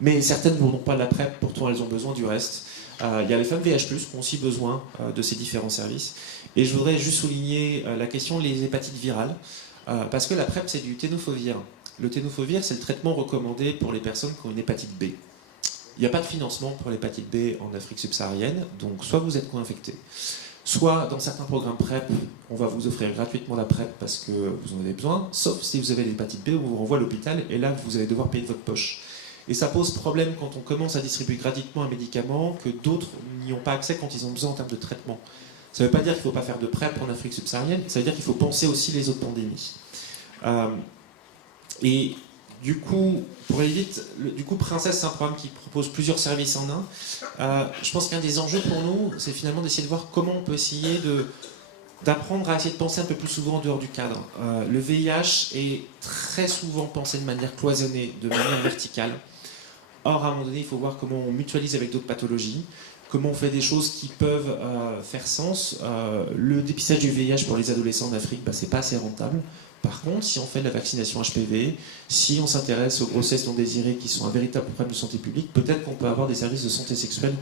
Mais certaines n'auront pas de la PrEP, pourtant elles ont besoin du reste. Il y a les femmes VH+, qui ont aussi besoin de ces différents services. Et je voudrais juste souligner la question des hépatites virales, parce que la PrEP, c'est du tenofovir. Le tenofovir, c'est le traitement recommandé pour les personnes qui ont une hépatite B. Il n'y a pas de financement pour l'hépatite B en Afrique subsaharienne, donc soit vous êtes co-infecté, soit dans certains programmes PrEP, on va vous offrir gratuitement la PrEP parce que vous en avez besoin, sauf si vous avez l'hépatite B, on vous renvoie à l'hôpital et là vous allez devoir payer de votre poche. Et ça pose problème quand on commence à distribuer gratuitement un médicament que d'autres n'y ont pas accès quand ils ont besoin en termes de traitement. Ça ne veut pas dire qu'il ne faut pas faire de PrEP en Afrique subsaharienne, ça veut dire qu'il faut penser aussi les autres pandémies. Et du coup, pour aller vite, Princesse, c'est un programme qui propose plusieurs services en un. Je pense qu'un des enjeux pour nous, c'est finalement d'essayer de voir comment on peut essayer d'apprendre à essayer de penser un peu plus souvent en dehors du cadre. Le VIH est très souvent pensé de manière cloisonnée, de manière verticale. Or, à un moment donné, il faut voir comment on mutualise avec d'autres pathologies, comment on fait des choses qui peuvent faire sens. Le dépistage du VIH pour les adolescents en Afrique, c'est pas assez rentable. Par contre, si on fait de la vaccination HPV, si on s'intéresse aux grossesses non désirées qui sont un véritable problème de santé publique, peut-être qu'on peut avoir des services de santé sexuelle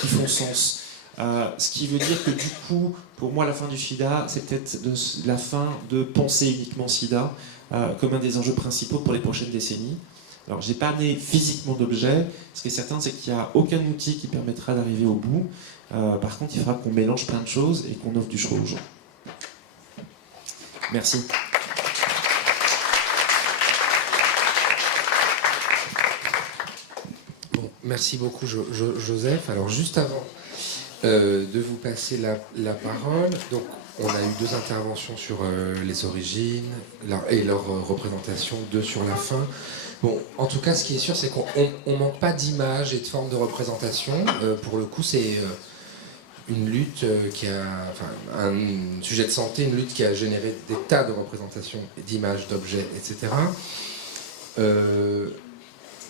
qui font sens. Ce qui veut dire que du coup, pour moi, la fin du SIDA, c'est peut-être la fin de penser uniquement SIDA comme un des enjeux principaux pour les prochaines décennies. Alors, je n'ai pas amené physiquement d'objet. Ce qui est certain, c'est qu'il n'y a aucun outil qui permettra d'arriver au bout. Par contre, il faudra qu'on mélange plein de choses et qu'on offre du choix aux gens. Merci. Merci beaucoup Joseph. Alors juste avant de vous passer la parole, donc on a eu 2 interventions sur les origines et leur représentation, 2 sur la fin. Bon, en tout cas, ce qui est sûr, c'est qu'on ne manque pas d'images et de formes de représentation. Pour le coup, c'est une lutte un sujet de santé, une lutte qui a généré des tas de représentations, d'images, d'objets, etc.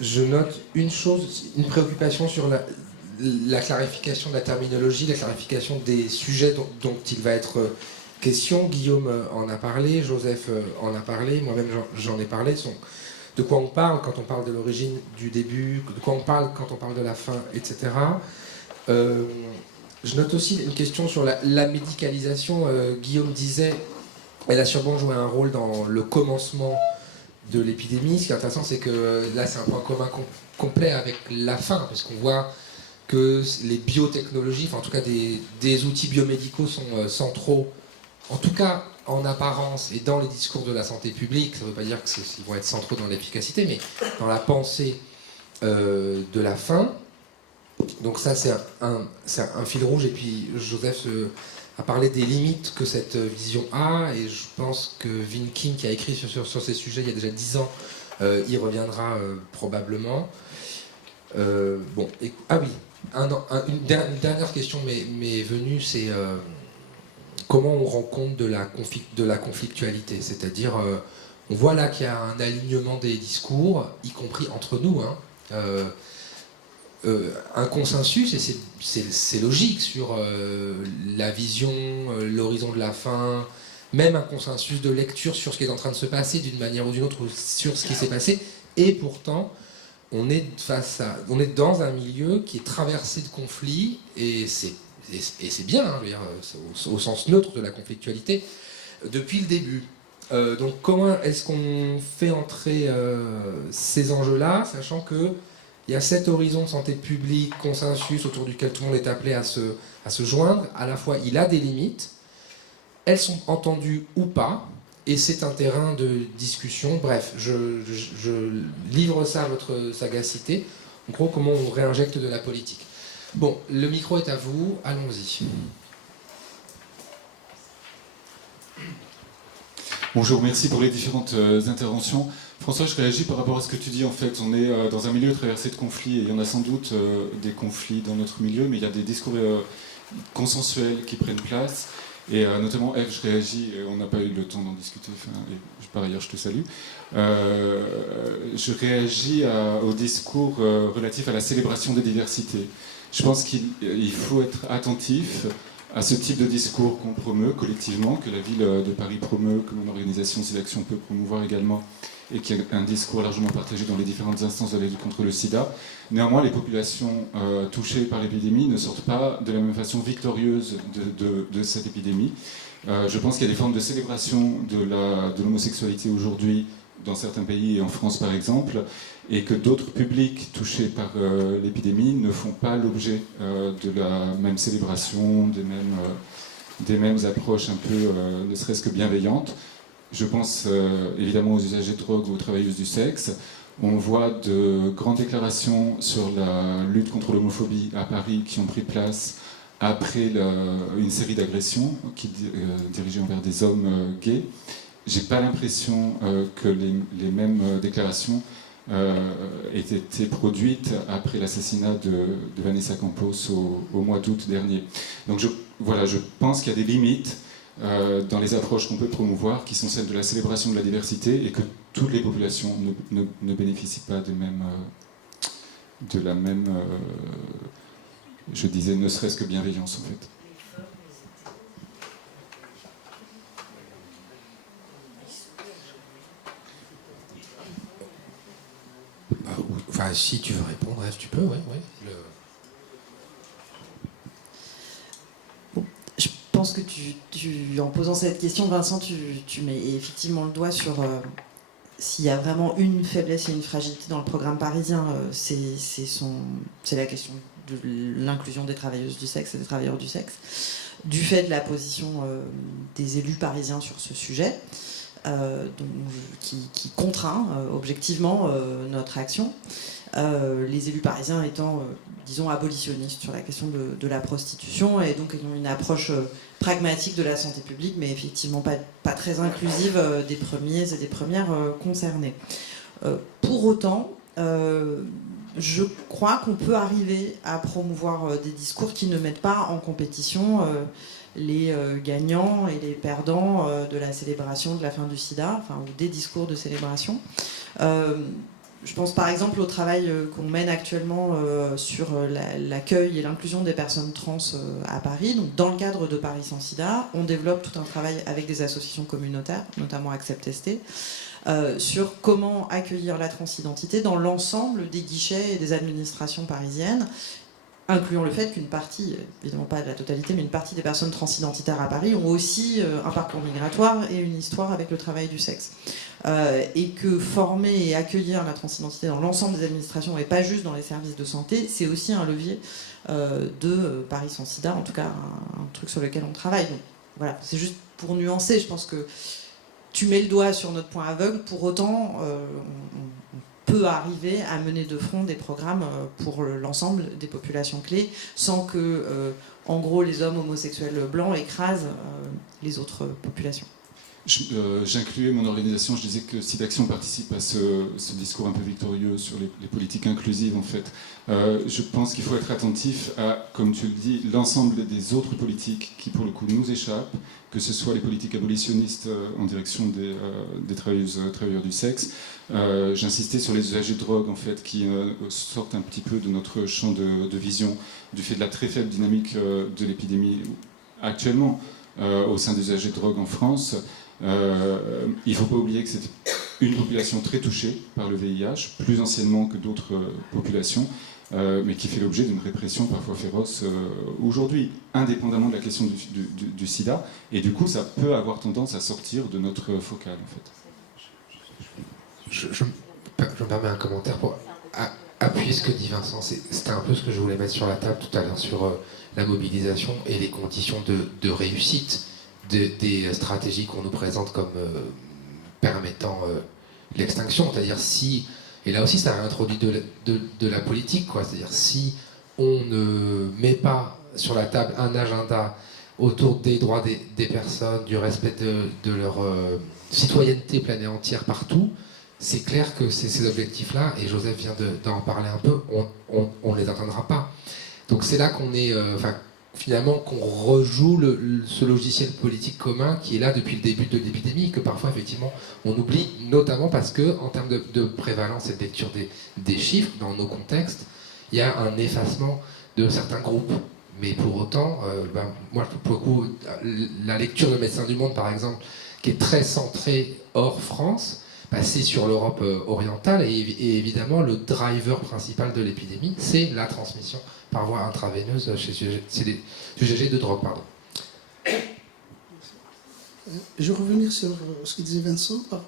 Je note une chose, une préoccupation sur la clarification de la terminologie, la clarification des sujets dont il va être question. Guillaume en a parlé, Joseph en a parlé, moi-même j'en ai parlé. De quoi on parle quand on parle de l'origine, du début, de quoi on parle quand on parle de la fin, etc. Je note aussi une question sur la médicalisation. Guillaume disait, elle a sûrement joué un rôle dans le commencement de l'épidémie. Ce qui est intéressant, c'est que là, c'est un point commun complet avec la fin, parce qu'on voit que les biotechnologies, en tout cas des outils biomédicaux sont centraux, en tout cas en apparence et dans les discours de la santé publique. Ça ne veut pas dire qu'ils vont être centraux dans l'efficacité, mais dans la pensée de la fin. Donc ça, c'est un fil rouge. Et puis Joseph a parlé des limites que cette vision a, et je pense que Vin King, qui a écrit sur ces sujets il y a déjà 10 ans, y reviendra probablement. Bon, ah oui, une dernière question m'est venue, c'est comment on rend compte de la conflictualité, c'est-à-dire on voit là qu'il y a un alignement des discours, y compris entre nous, hein, un consensus, et c'est logique, sur la vision, l'horizon de la fin, même un consensus de lecture sur ce qui est en train de se passer d'une manière ou d'une autre, sur ce qui s'est passé, et pourtant on est dans un milieu qui est traversé de conflits, et c'est bien, hein, je veux dire, au sens neutre de la conflictualité, depuis le début. Donc comment est-ce qu'on fait entrer ces enjeux-là, sachant que il y a cet horizon de santé publique, consensus autour duquel tout le monde est appelé à se joindre. À la fois, il a des limites, elles sont entendues ou pas, et c'est un terrain de discussion. Bref, je livre ça à votre sagacité. En gros, comment on réinjecte de la politique. Bon, le micro est à vous, allons-y. Bonjour, merci pour les différentes interventions. François, je réagis par rapport à ce que tu dis. En fait, on est dans un milieu traversé de conflits, et il y en a sans doute des conflits dans notre milieu, mais il y a des discours consensuels qui prennent place. Et notamment, Eve, je réagis, on n'a pas eu le temps d'en discuter, et par ailleurs je te salue. Je réagis au discours relatif à la célébration des diversités. Je pense qu'il faut être attentif à ce type de discours qu'on promeut collectivement, que la ville de Paris promeut, que mon organisation SIDAction peut promouvoir également, et qui est un discours largement partagé dans les différentes instances de la lutte contre le sida. Néanmoins, les populations touchées par l'épidémie ne sortent pas de la même façon victorieuses de cette épidémie. Je pense qu'il y a des formes de célébration de l'homosexualité aujourd'hui dans certains pays, et en France par exemple, et que d'autres publics touchés par l'épidémie ne font pas l'objet de la même célébration, des mêmes approches un peu, ne serait-ce que bienveillantes. Je pense évidemment aux usagers de drogue ou aux travailleuses du sexe. On voit de grandes déclarations sur la lutte contre l'homophobie à Paris qui ont pris place après une série d'agressions dirigées envers des hommes gays. J'ai pas l'impression que les mêmes déclarations aient été produites après l'assassinat de Vanessa Campos au mois d'août dernier. Donc je pense qu'il y a des limites dans les approches qu'on peut promouvoir, qui sont celles de la célébration de la diversité, et que toutes les populations ne bénéficient pas de la même, je disais, ne serait-ce que bienveillance en fait. Enfin, si tu veux répondre, tu peux, oui. Je pense que en posant cette question, Vincent, tu mets effectivement le doigt sur s'il y a vraiment une faiblesse et une fragilité dans le programme parisien, c'est la question de l'inclusion des travailleuses du sexe et des travailleurs du sexe, du fait de la position des élus parisiens sur ce sujet, qui contraint objectivement notre action. Les élus parisiens étant, disons, abolitionnistes sur la question de la prostitution, et donc ayant une approche pragmatique de la santé publique, mais effectivement pas très inclusive des premiers et des premières concernés. Pour autant, je crois qu'on peut arriver à promouvoir des discours qui ne mettent pas en compétition les gagnants et les perdants de la célébration de la fin du sida, ou des discours de célébration. Je pense par exemple au travail qu'on mène actuellement sur l'accueil et l'inclusion des personnes trans à Paris. Donc, dans le cadre de Paris sans sida, on développe tout un travail avec des associations communautaires, notamment Accept ST, sur comment accueillir la transidentité dans l'ensemble des guichets et des administrations parisiennes, incluant le fait qu'une partie, évidemment pas de la totalité, mais une partie des personnes transidentitaires à Paris ont aussi un parcours migratoire et une histoire avec le travail du sexe. Et que former et accueillir la transidentité dans l'ensemble des administrations, et pas juste dans les services de santé, c'est aussi un levier de Paris sans sida, en tout cas un truc sur lequel on travaille. Donc, voilà, c'est juste pour nuancer, je pense que tu mets le doigt sur notre point aveugle, pour autant on peut arriver à mener de front des programmes pour l'ensemble des populations clés, sans que, en gros, les hommes homosexuels blancs écrasent les autres populations. J'incluais mon organisation, je disais que SIDAction participe à ce discours un peu victorieux sur les politiques inclusives en fait. Je pense qu'il faut être attentif à, comme tu le dis, l'ensemble des autres politiques qui pour le coup nous échappent, que ce soit les politiques abolitionnistes en direction des travailleurs du sexe. J'insistais sur les usagers de drogue en fait, qui sortent un petit peu de notre champ de vision du fait de la très faible dynamique de l'épidémie actuellement au sein des usagers de drogue en France. Il ne faut pas oublier que c'est une population très touchée par le VIH, plus anciennement que d'autres populations, mais qui fait l'objet d'une répression parfois féroce aujourd'hui, indépendamment de la question du sida. Et du coup, ça peut avoir tendance à sortir de notre focale, en fait. Je me permets un commentaire pour appuyer ce que dit Vincent. C'était un peu ce que je voulais mettre sur la table tout à l'heure sur la mobilisation et les conditions de réussite des stratégies qu'on nous présente comme permettant l'extinction. C'est-à-dire si, et là aussi ça a introduit de la politique, quoi. C'est-à-dire si on ne met pas sur la table un agenda autour des droits des personnes, du respect de leur citoyenneté pleine et entière partout, c'est clair que ces objectifs-là, et Joseph vient d'en parler un peu, on ne les atteindra pas. Donc c'est là qu'on est... finalement qu'on rejoue ce logiciel politique commun qui est là depuis le début de l'épidémie, que parfois effectivement on oublie, notamment parce que en termes de prévalence et de lecture des chiffres dans nos contextes, il y a un effacement de certains groupes. Mais pour autant, moi pour le coup, la lecture de Médecins du Monde par exemple, qui est très centrée hors France, c'est sur l'Europe orientale, et évidemment le driver principal de l'épidémie, c'est la transmission par voie intraveineuse chez les UGG de drogue. Pardon. Je vais revenir sur ce que disait Vincent par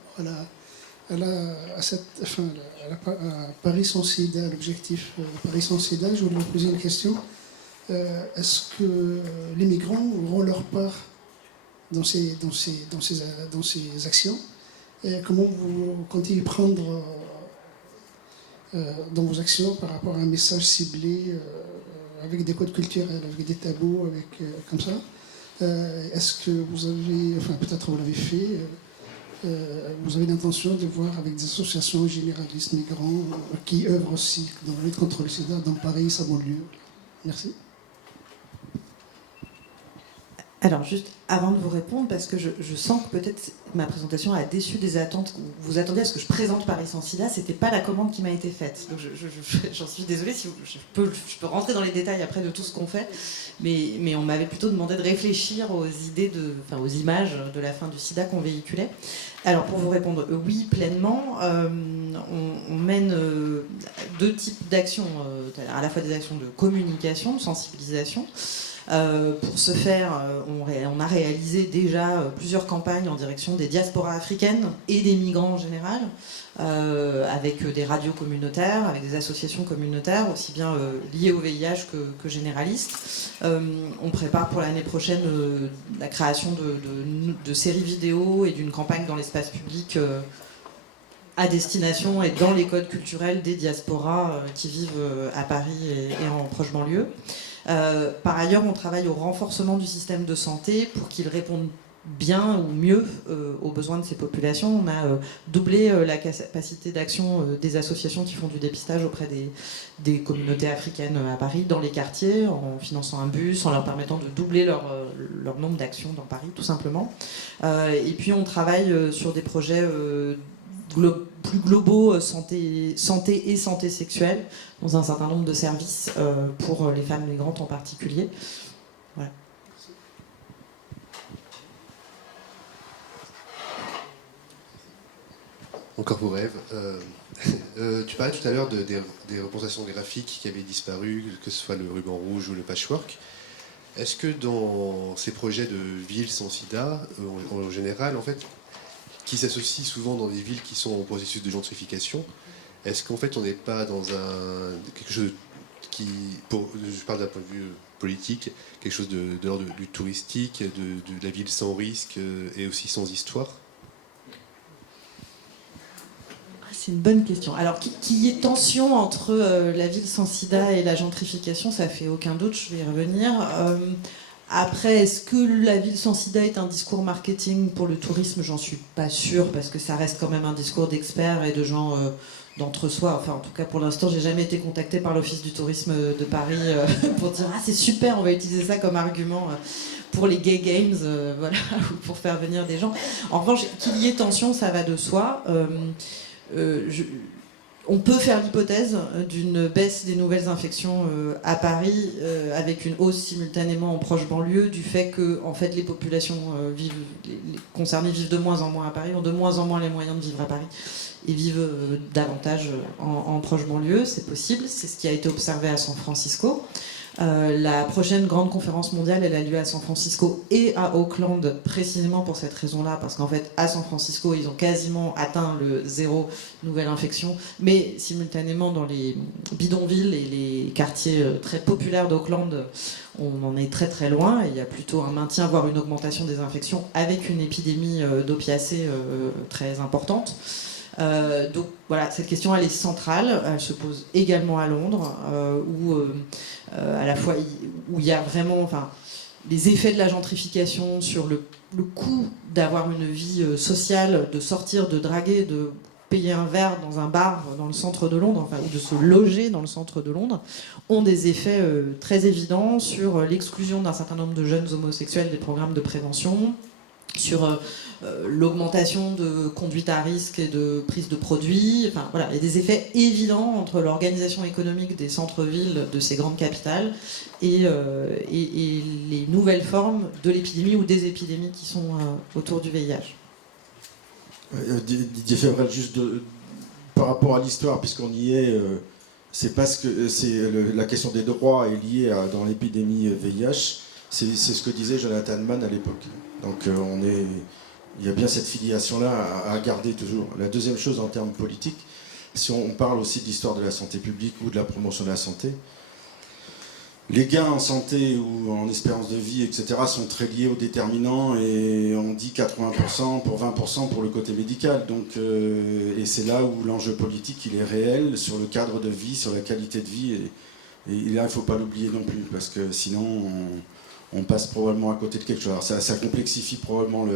rapport à Paris sans sida, l'objectif de Paris sans sida. Je voulais vous poser une question. Est-ce que les migrants auront leur part dans ces actions? Et comment vous comptez y prendre dans vos actions par rapport à un message ciblé avec des codes culturels, avec des tabous, comme ça? Est-ce que vous avez, peut-être vous l'avez fait, vous avez l'intention de voir avec des associations généralistes migrants qui œuvrent aussi dans la lutte contre le sida dans Paris, sa banlieue? Merci. Alors, juste avant de vous répondre, parce que je sens que peut-être ma présentation a déçu des attentes. Vous attendiez à ce que je présente Paris sans sida, c'était pas la commande qui m'a été faite. Donc j'en suis désolée, si je peux rentrer dans les détails après de tout ce qu'on fait, mais on m'avait plutôt demandé de réfléchir aux idées, aux images de la fin du sida qu'on véhiculait. Alors, pour vous répondre, oui, pleinement, on mène deux types d'actions, à la fois des actions de communication, de sensibilisation. Pour ce faire, on a réalisé déjà plusieurs campagnes en direction des diasporas africaines et des migrants en général, avec des radios communautaires, avec des associations communautaires, aussi bien liées au VIH que généralistes. On prépare pour l'année prochaine la création de séries vidéo et d'une campagne dans l'espace public à destination et dans les codes culturels des diasporas qui vivent à Paris et en proche banlieue. Par ailleurs, on travaille au renforcement du système de santé pour qu'il réponde bien ou mieux aux besoins de ces populations. On a doublé la capacité d'action des associations qui font du dépistage auprès des communautés africaines à Paris, dans les quartiers, en finançant un bus, en leur permettant de doubler leur nombre d'actions dans Paris, tout simplement. Et puis on travaille sur des projets plus globaux, santé et santé sexuelle, dans un certain nombre de services pour les femmes migrantes en particulier. Voilà. Encore vos rêves. Tu parlais tout à l'heure des représentations graphiques qui avaient disparu, que ce soit le ruban rouge ou le patchwork. Est-ce que dans ces projets de villes sans sida, en général, en fait, qui s'associent souvent dans des villes qui sont en processus de gentrification, est-ce qu'en fait on n'est pas dans quelque chose qui, je parle d'un point de vue politique, quelque chose de l'ordre du touristique, de la ville sans risque et aussi sans histoire? C'est une bonne question. Alors, qu'il y ait tension entre la ville sans sida et la gentrification, ça fait aucun doute, je vais y revenir. Après, est-ce que la ville sans sida est un discours marketing pour le tourisme? J'en suis pas sûre, parce que ça reste quand même un discours d'experts et de gens d'entre-soi. Enfin, en tout cas, pour l'instant, j'ai jamais été contactée par l'Office du tourisme de Paris pour dire « Ah, c'est super, on va utiliser ça comme argument pour les gay games, voilà, ou pour faire venir des gens. » En revanche, qu'il y ait tension, ça va de soi. On peut faire l'hypothèse d'une baisse des nouvelles infections à Paris, avec une hausse simultanément en proche banlieue, du fait que en fait, les populations concernées vivent de moins en moins à Paris, ont de moins en moins les moyens de vivre à Paris, et vivent davantage en proche banlieue. C'est possible, c'est ce qui a été observé à San Francisco. La prochaine grande conférence mondiale, elle a lieu à San Francisco et à Auckland, précisément pour cette raison-là, parce qu'en fait, à San Francisco, ils ont quasiment atteint le 0 nouvelle infection, mais simultanément, dans les bidonvilles et les quartiers très populaires d'Auckland, on en est très très loin, et il y a plutôt un maintien, voire une augmentation des infections, avec une épidémie d'opiacés très importante. Donc voilà, cette question elle est centrale, elle se pose également à Londres, où à la fois où il y a vraiment les effets de la gentrification sur le coût d'avoir une vie sociale, de sortir, de draguer, de payer un verre dans un bar dans le centre de Londres, ou de se loger dans le centre de Londres, ont des effets très évidents sur l'exclusion d'un certain nombre de jeunes homosexuels des programmes de prévention, sur l'augmentation de conduite à risque et de prise de produits. Enfin, voilà, il y a des effets évidents entre l'organisation économique des centres-villes de ces grandes capitales et les nouvelles formes de l'épidémie ou des épidémies qui sont autour du VIH. Didier Févrel, juste par rapport à l'histoire, puisqu'on y est, c'est parce que la question des droits est liée dans l'épidémie VIH. C'est ce que disait Jonathan Mann à l'époque. Donc il y a bien cette filiation-là à garder toujours. La deuxième chose en termes politiques, si on parle aussi de l'histoire de la santé publique ou de la promotion de la santé, les gains en santé ou en espérance de vie, etc., sont très liés aux déterminants, et on dit 80% pour 20% pour le côté médical. Donc, et c'est là où l'enjeu politique il est réel sur le cadre de vie, sur la qualité de vie. Et là, il ne faut pas l'oublier non plus, parce que sinon, on passe probablement à côté de quelque chose. Alors, ça complexifie probablement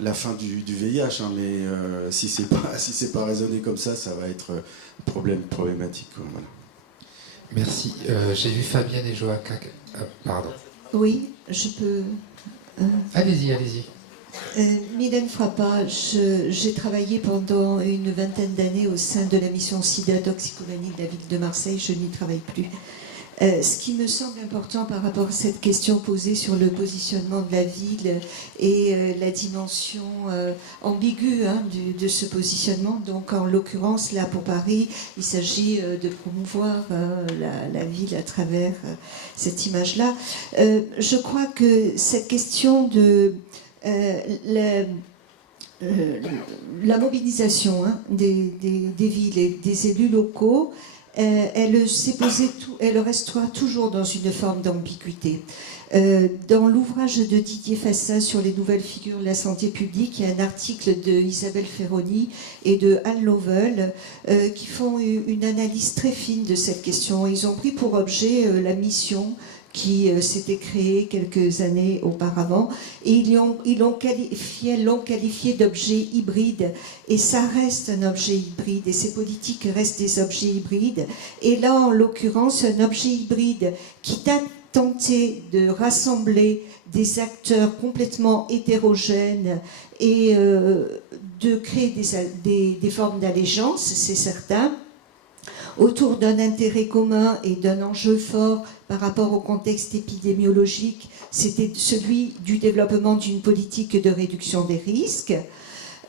la fin du VIH, hein, mais si c'est pas raisonné comme ça, ça va être problématique. Voilà. Merci. J'ai vu Fabienne et Joachim. Pardon. Oui, je peux... Allez-y. Mylène Frappa, j'ai travaillé pendant une vingtaine d'années au sein de la mission SIDA toxicomanie de la ville de Marseille. Je n'y travaille plus. Ce qui me semble important par rapport à cette question posée sur le positionnement de la ville et la dimension ambiguë de ce positionnement. Donc en l'occurrence, là pour Paris, il s'agit de promouvoir la ville à travers cette image-là. Je crois que cette question de la mobilisation des villes et des élus locaux, elle restera toujours dans une forme d'ambiguïté. Dans l'ouvrage de Didier Fassin sur les nouvelles figures de la santé publique, il y a un article de Isabelle Ferroni et de Anne Lovell qui font une analyse très fine de cette question. Ils ont pris pour objet la mission qui s'était créée quelques années auparavant, et ils l'ont qualifié d'objet hybride, et ça reste un objet hybride, et ces politiques restent des objets hybrides, et là en l'occurrence un objet hybride qui a tenté de rassembler des acteurs complètement hétérogènes et de créer des formes d'allégeance, c'est certain, autour d'un intérêt commun et d'un enjeu fort par rapport au contexte épidémiologique, c'était celui du développement d'une politique de réduction des risques,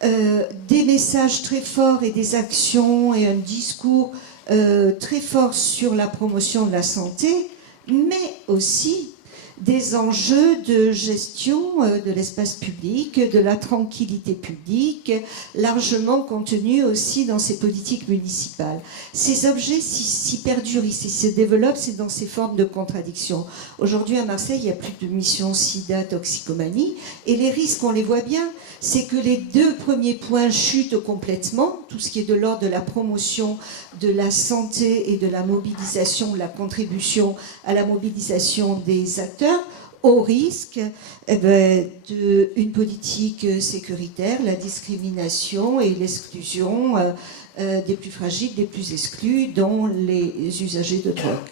des messages très forts et des actions et un discours très fort sur la promotion de la santé, mais aussi des enjeux de gestion de l'espace public, de la tranquillité publique, largement contenus aussi dans ces politiques municipales. Ces objets, s'y perdurent, s'y se développent, c'est dans ces formes de contradiction. Aujourd'hui, à Marseille, il n'y a plus de mission SIDA toxicomanie, et les risques, on les voit bien, c'est que les deux premiers points chutent complètement, tout ce qui est de l'ordre de la promotion de la santé et de la mobilisation, la contribution à la mobilisation des acteurs. au risque d'une politique sécuritaire, la discrimination et l'exclusion des plus fragiles, des plus exclus, dont les usagers de drogue.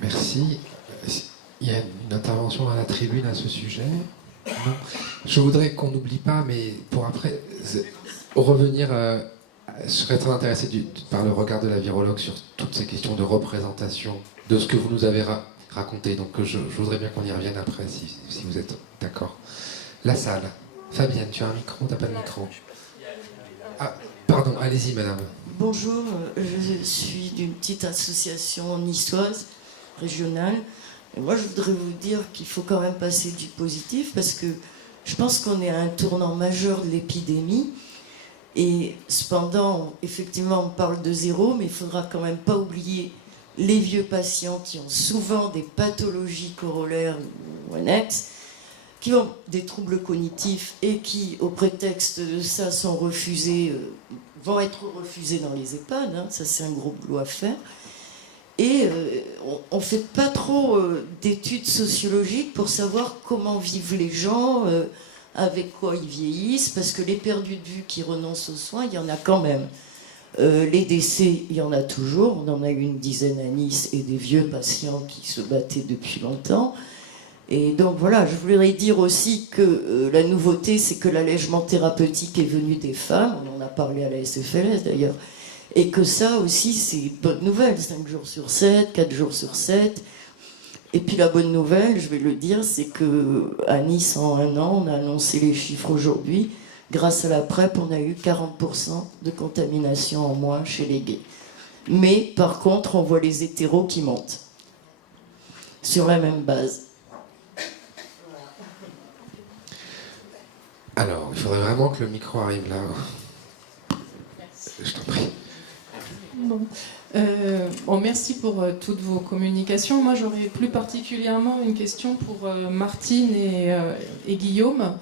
Merci. Il y a une intervention à la tribune à ce sujet? Non. Je voudrais qu'on n'oublie pas, mais pour après revenir, je serais très intéressé par le regard de la virologue sur toutes ces questions de représentation, de ce que vous nous avez raconté. Donc je voudrais bien qu'on y revienne après, si vous êtes d'accord. La salle. Fabienne, tu as un micro? T'as pas de micro? Ah, pardon, allez-y madame. Bonjour, je suis d'une petite association niçoise, régionale. Et moi, je voudrais vous dire qu'il faut quand même passer du positif, parce que je pense qu'on est à un tournant majeur de l'épidémie. Et cependant, effectivement, on parle de zéro, mais il ne faudra quand même pas oublier les vieux patients qui ont souvent des pathologies corollaires ou annexes, qui ont des troubles cognitifs et qui, au prétexte de ça, sont refusés, vont être refusés dans les EHPAD. Hein, ça, c'est un gros boulot à faire. Et on ne fait pas trop d'études sociologiques pour savoir comment vivent les gens, avec quoi ils vieillissent, parce que les perdus de vue qui renoncent aux soins, il y en a quand même. Les décès, il y en a toujours. On en a eu une dizaine à Nice, et des vieux patients qui se battaient depuis longtemps. Et donc voilà, je voudrais dire aussi que la nouveauté, c'est que l'allègement thérapeutique est venu des femmes. On en a parlé à la SFLS d'ailleurs. Et que ça aussi, c'est une bonne nouvelle. 5 jours sur 7, 4 jours sur 7. Et puis la bonne nouvelle, je vais le dire, c'est qu'à Nice, en 1 an, on a annoncé les chiffres aujourd'hui. Grâce à la PrEP, on a eu 40% de contamination en moins chez les gays. Mais par contre, on voit les hétéros qui montent sur la même base. Alors, il faudrait vraiment que le micro arrive là. Je t'en prie. Bon, merci pour toutes vos communications. Moi, j'aurais plus particulièrement une question pour Martine et Guillaume,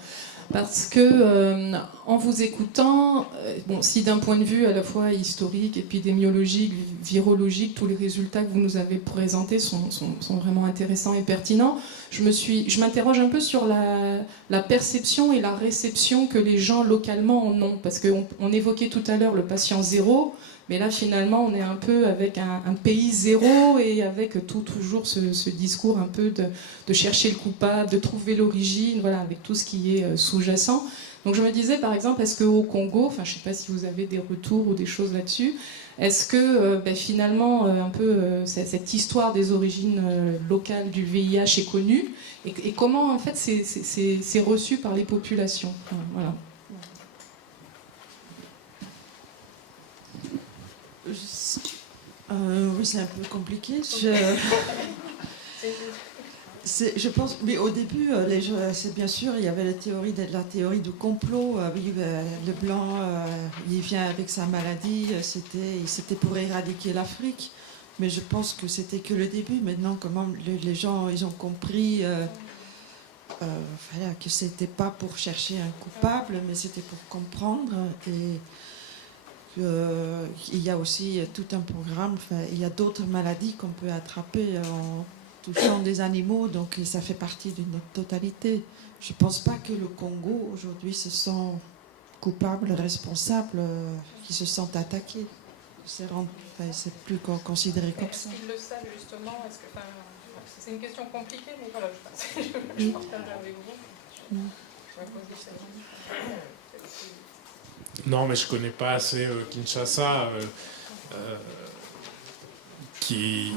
parce que en vous écoutant, bon, si d'un point de vue à la fois historique, épidémiologique, virologique, tous les résultats que vous nous avez présentés sont vraiment intéressants et pertinents, je m'interroge un peu sur la perception et la réception que les gens localement en ont, parce qu'on évoquait tout à l'heure le patient zéro. Mais là, finalement, on est un peu avec un pays zéro et avec toujours ce discours un peu de chercher le coupable, de trouver l'origine, voilà, avec tout ce qui est sous-jacent. Donc je me disais, par exemple, est-ce qu'au Congo, enfin, je ne sais pas si vous avez des retours ou des choses là-dessus, est-ce que finalement, un peu cette histoire des origines locales du VIH est connue et comment, en fait, c'est reçu par les populations? Voilà. Oui, c'est un peu compliqué. Je pense, mais au début, c'est bien sûr, il y avait la théorie du complot. Oui, le blanc, il vient avec sa maladie. C'était pour éradiquer l'Afrique. Mais je pense que c'était que le début. Maintenant, comment les gens, ils ont compris que c'était pas pour chercher un coupable, mais c'était pour comprendre. Et il y a aussi tout un programme, il y a d'autres maladies qu'on peut attraper en touchant des animaux, donc ça fait partie d'une totalité. Je ne pense pas que le Congo aujourd'hui se sent coupable, responsable, qu'ils se sentent attaqués. C'est plus considéré comme ça. Ils le savent justement, c'est une question compliquée, mais voilà, je partage avec vous. Je vais poser celle-là. Non, mais je ne connais pas assez Kinshasa, qui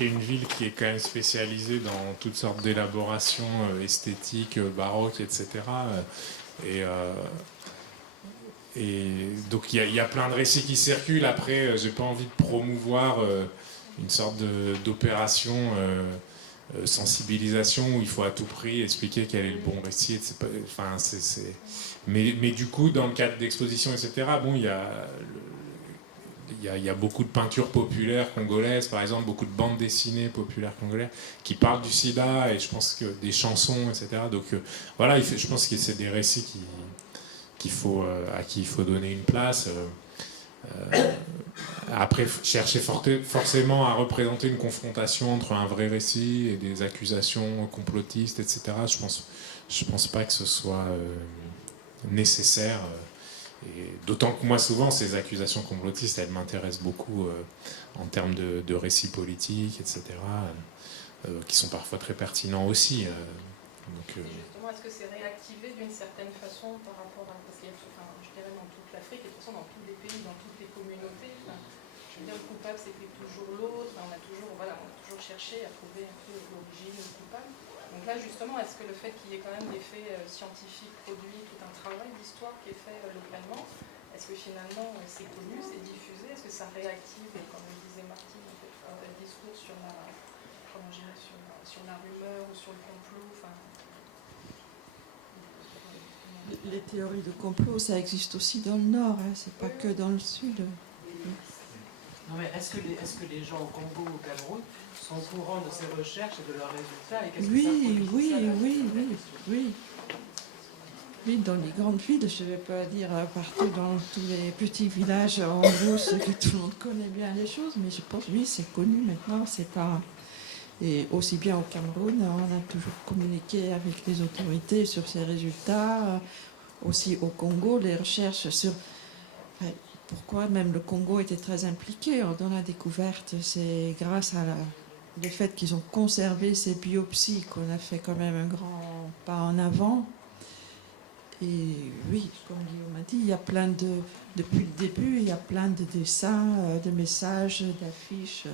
est une ville qui est quand même spécialisée dans toutes sortes d'élaborations esthétiques, baroques, etc. Et donc il y a plein de récits qui circulent. Après, j'ai pas envie de promouvoir une sorte d'opération sensibilisation où il faut à tout prix expliquer quel est le bon récit. Mais du coup, dans le cadre d'expositions, etc., bon, il y a beaucoup de peintures populaires congolaises, par exemple, beaucoup de bandes dessinées populaires congolaises qui parlent du sida, et je pense que des chansons, etc. Donc voilà, je pense que c'est des récits à qui il faut donner une place. Après, chercher forcément à représenter une confrontation entre un vrai récit et des accusations complotistes, etc., je pense pas que ce soit nécessaire. Et d'autant que moi, souvent, ces accusations complotistes, elles m'intéressent beaucoup en termes de récits politiques, etc., qui sont parfois très pertinents aussi. Justement, est-ce que c'est réactivé d'une certaine façon par rapport à... Parce qu'il y a, je dirais, dans toute l'Afrique, et de toute façon, dans tous les pays, dans toutes les communautés, je veux dire, le coupable, c'était toujours l'autre. On a toujours cherché à trouver un peu l'origine du coupable. Donc là, justement, est-ce que le fait qu'il y ait quand même des faits scientifiques produits, tout un travail d'histoire qui est fait localement, est-ce que finalement c'est connu, c'est diffusé, est-ce que ça réactive, comme le disait Martine, en fait, un discours sur la, sur la rumeur ou sur le complot, Les théories de complot, ça existe aussi dans le Nord, hein, c'est pas que dans le Sud. Non mais est-ce que les gens au Congo ou au Cameroun sont au courant de ces recherches et de leurs résultats et qu'est-ce que ça Oui, dans les grandes villes, je ne vais pas dire partout dans tous les petits villages en brousse que tout le monde connaît bien les choses, mais je pense oui, c'est connu maintenant, c'est pas... Et aussi bien au Cameroun, on a toujours communiqué avec les autorités sur ces résultats. Aussi au Congo, les recherches sur... Pourquoi même le Congo était très impliqué dans la découverte, c'est grâce à le fait qu'ils ont conservé ces biopsies qu'on a fait quand même un grand pas en avant. Et oui, comme Guillaume a dit, il y a plein depuis le début, il y a plein de dessins, de messages, d'affiches.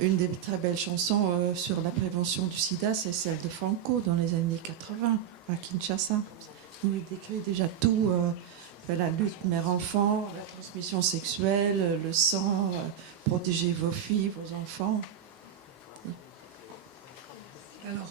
Une des très belles chansons sur la prévention du sida, c'est celle de Franco dans les années 80 à Kinshasa. Il décrit déjà tout. La lutte mère-enfant, la transmission sexuelle, le sang, protéger vos filles, vos enfants. Alors,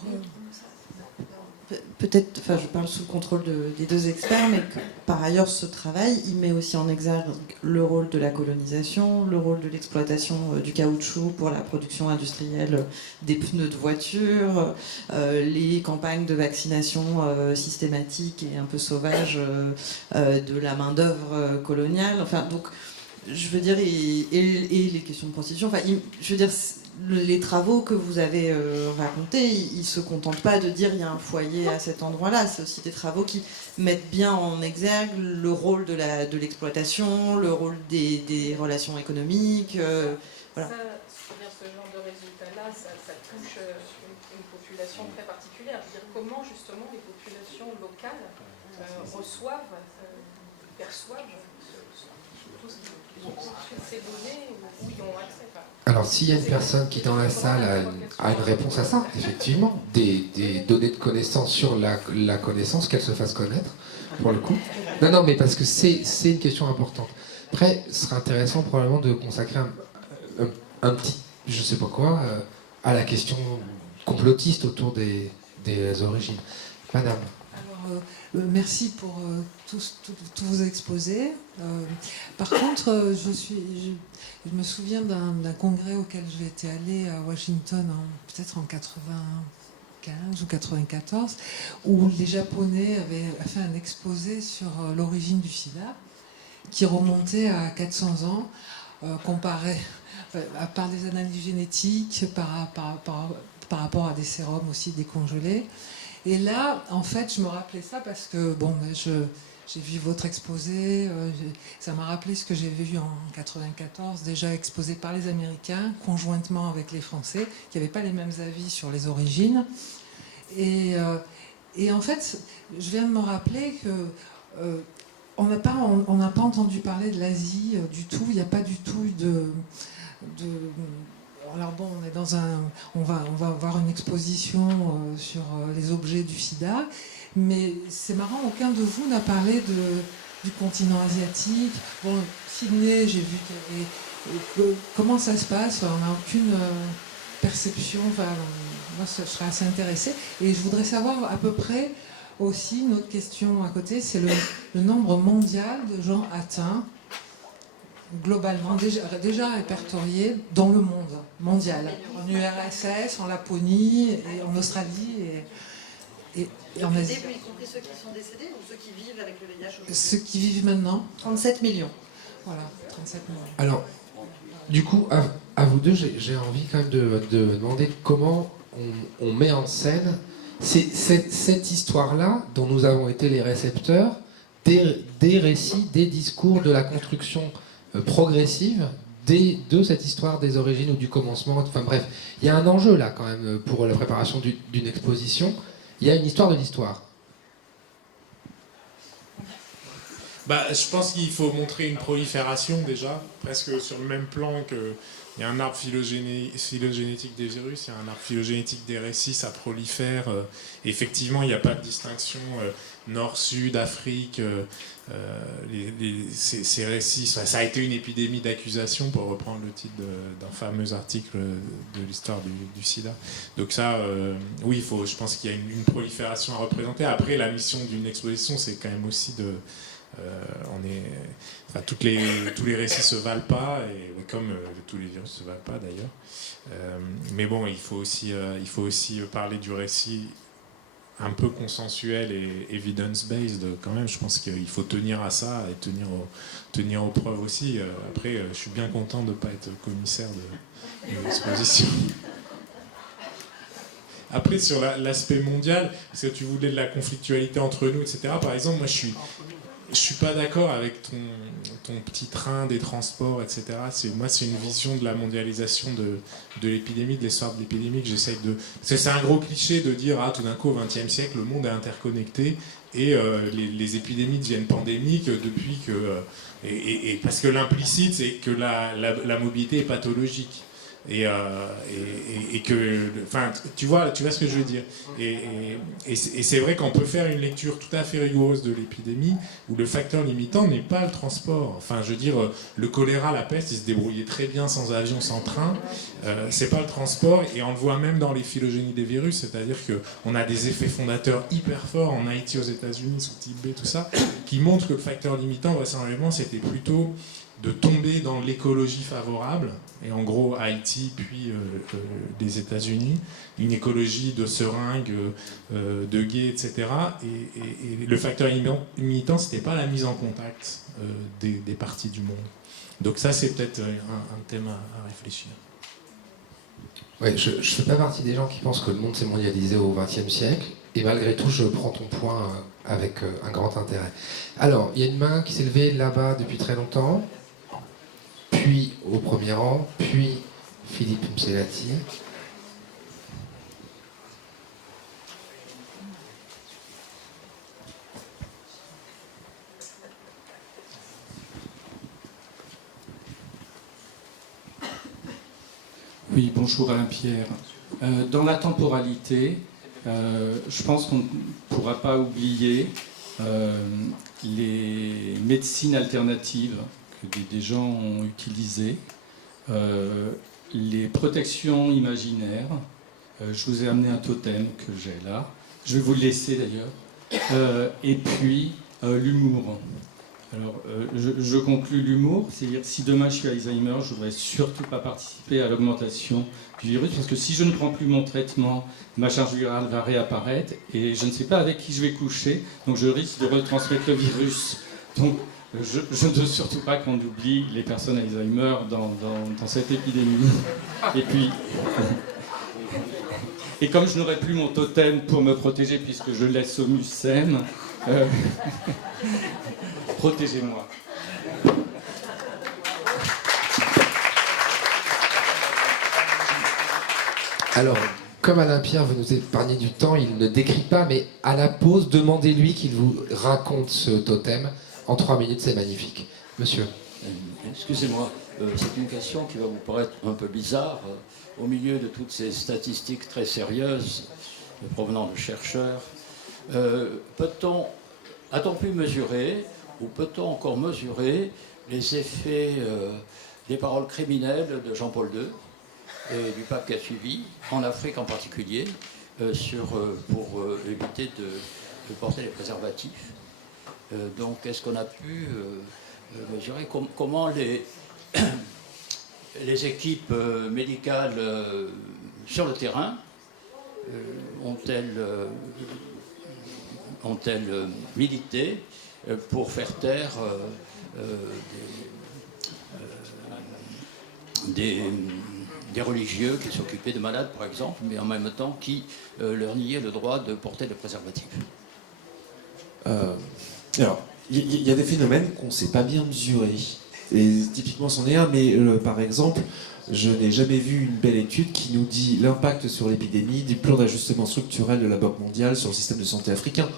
peut-être, je parle sous le contrôle des deux experts, mais que, par ailleurs, ce travail, il met aussi en exergue le rôle de la colonisation, le rôle de l'exploitation du caoutchouc pour la production industrielle des pneus de voiture, les campagnes de vaccination systématiques et un peu sauvages de la main-d'œuvre coloniale. Donc, je veux dire, et les questions de prostitution. Je veux dire, les travaux que vous avez racontés, ils ne se contentent pas de dire il y a un foyer à cet endroit-là. C'est aussi des travaux qui mettent bien en exergue le rôle de l'exploitation, le rôle des relations économiques. Voilà. Ce genre de résultats-là, ça touche une population très particulière. Je veux dire, comment justement les populations locales reçoivent, perçoivent toutes ces données où ils ont accès. Alors, s'il y a une personne qui, dans la salle, a une réponse à ça, effectivement, des données de connaissance sur la connaissance, qu'elle se fasse connaître, pour le coup. Non, mais parce que c'est une question importante. Après, ce serait intéressant probablement de consacrer un petit, je sais pas quoi, à la question complotiste autour des origines. Madame. Alors, merci pour tous vos exposés. Par contre, je me souviens d'un congrès auquel j'ai été allée à Washington, peut-être en 95 ou 94, où les Japonais avaient fait un exposé sur l'origine du sida, qui remontait à 400 ans, comparé par des analyses génétiques, par rapport à des sérums aussi décongelés. Et là, en fait, je me rappelais ça parce que, j'ai vu votre exposé, ça m'a rappelé ce que j'avais vu en 94, déjà exposé par les Américains, conjointement avec les Français, qui n'avaient pas les mêmes avis sur les origines. Et en fait, je viens de me rappeler que on n'a pas entendu parler de l'Asie du tout, il n'y a pas du tout alors bon, on va avoir une exposition sur les objets du sida, mais c'est marrant, aucun de vous n'a parlé du continent asiatique. Bon, Sydney, j'ai vu qu'il y avait... Comment ça se passe? On n'a aucune perception. Moi, je serais assez intéressée. Et je voudrais savoir à peu près aussi, une autre question à côté, c'est le nombre mondial de gens atteints globalement, déjà répertoriés dans le monde mondial, en URSS, en Laponie, et en Australie et en Asie. Y compris ceux qui sont décédés ou ceux qui vivent avec le VIH aujourd'hui? Ceux qui vivent maintenant. 37 millions. Voilà, 37 millions. Alors, du coup, à vous deux, j'ai envie quand même de demander comment on met en scène cette histoire-là dont nous avons été les récepteurs, des récits, des discours, de la construction progressive de cette histoire des origines ou du commencement. Enfin bref, il y a un enjeu là quand même pour la préparation d'une exposition. Il y a une histoire de l'histoire. Je pense qu'il faut montrer une prolifération déjà, presque sur le même plan que il y a un arbre phylogénétique des virus, il y a un arbre phylogénétique des récits, ça prolifère. Effectivement, il n'y a pas de distinction nord-sud, Afrique. Ces récits, ça a été une épidémie d'accusation, pour reprendre le titre d'un fameux article de l'histoire du sida. Donc ça, oui, je pense qu'il y a une prolifération à représenter. Après, la mission d'une exposition, c'est quand même aussi de... tous les récits se valent pas, et comme tous les virus se valent pas d'ailleurs. Mais bon, il faut aussi parler du récit un peu consensuel et evidence-based quand même. Je pense qu'il faut tenir à ça et tenir aux preuves aussi. Après, je suis bien content de ne pas être commissaire de l'exposition. Après, sur l'aspect mondial, parce que tu voulais de la conflictualité entre nous, etc. Par exemple, moi, je suis pas d'accord avec ton petit train des transports, etc. Moi, c'est une vision de la mondialisation de l'épidémie, de l'histoire de l'épidémie que j'essaye de... C'est un gros cliché de dire, tout d'un coup, au XXe siècle, le monde est interconnecté et les épidémies deviennent pandémiques depuis que... Et parce que l'implicite, c'est que la mobilité est pathologique. Et que, enfin, tu vois ce que je veux dire. Et c'est vrai qu'on peut faire une lecture tout à fait rigoureuse de l'épidémie où le facteur limitant n'est pas le transport. Enfin, je veux dire, le choléra, la peste, ils se débrouillaient très bien sans avion, sans train. C'est pas le transport, et on le voit même dans les phylogénies des virus, c'est-à-dire qu'on a des effets fondateurs hyper forts en Haïti, aux États-Unis, sous type B, tout ça, qui montrent que le facteur limitant, vraisemblablement, c'était plutôt de tomber dans l'écologie favorable, et en gros Haïti puis les États-Unis, une écologie de seringues, de gays, etc. Et le facteur limitant, c'était pas la mise en contact des parties du monde. Donc ça, c'est peut-être un thème à réfléchir. Ouais, je ne fais pas partie des gens qui pensent que le monde s'est mondialisé au XXe siècle, et malgré tout, je prends ton point avec un grand intérêt. Alors, il y a une main qui s'est levée là-bas depuis très longtemps, puis au premier rang, puis Philippe Mselati. Oui, bonjour Alain Pierre. Dans la temporalité, je pense qu'on ne pourra pas oublier les médecines alternatives que des gens ont utilisées, les protections imaginaires. Je vous ai amené un totem que j'ai là. Je vais vous le laisser d'ailleurs. Et puis l'humour. Alors, je conclus l'humour, c'est-à-dire si demain je suis Alzheimer, je ne voudrais surtout pas participer à l'augmentation du virus, parce que si je ne prends plus mon traitement, ma charge virale va réapparaître, et je ne sais pas avec qui je vais coucher, donc je risque de retransmettre le virus. Donc, je ne veux surtout pas qu'on oublie les personnes Alzheimer dans cette épidémie. Et puis... Et comme je n'aurai plus mon totem pour me protéger, puisque je laisse au MUSEM, protégez-moi. Alors, comme Alain Pierre veut nous épargner du temps, il ne décrit pas, mais à la pause, demandez-lui qu'il vous raconte ce totem. En 3 minutes, c'est magnifique. Monsieur. Excusez-moi, c'est une question qui va vous paraître un peu bizarre. Au milieu de toutes ces statistiques très sérieuses provenant de chercheurs, a-t-on pu mesurer, ou peut-on encore mesurer, les effets des paroles criminelles de Jean-Paul II et du pape qui a suivi, en Afrique en particulier, pour éviter de porter les préservatifs? Donc, est-ce qu'on a pu mesurer comment les équipes médicales sur le terrain ont-elles milité pour faire taire des religieux qui s'occupaient de malades, par exemple, mais en même temps qui leur niaient le droit de porter des préservatifs. Alors, il y a des phénomènes qu'on ne sait pas bien mesurer. Et typiquement, c'en est un, mais par exemple, je n'ai jamais vu une belle étude qui nous dit l'impact sur l'épidémie du plan d'ajustement structurel de la Banque mondiale sur le système de santé africain.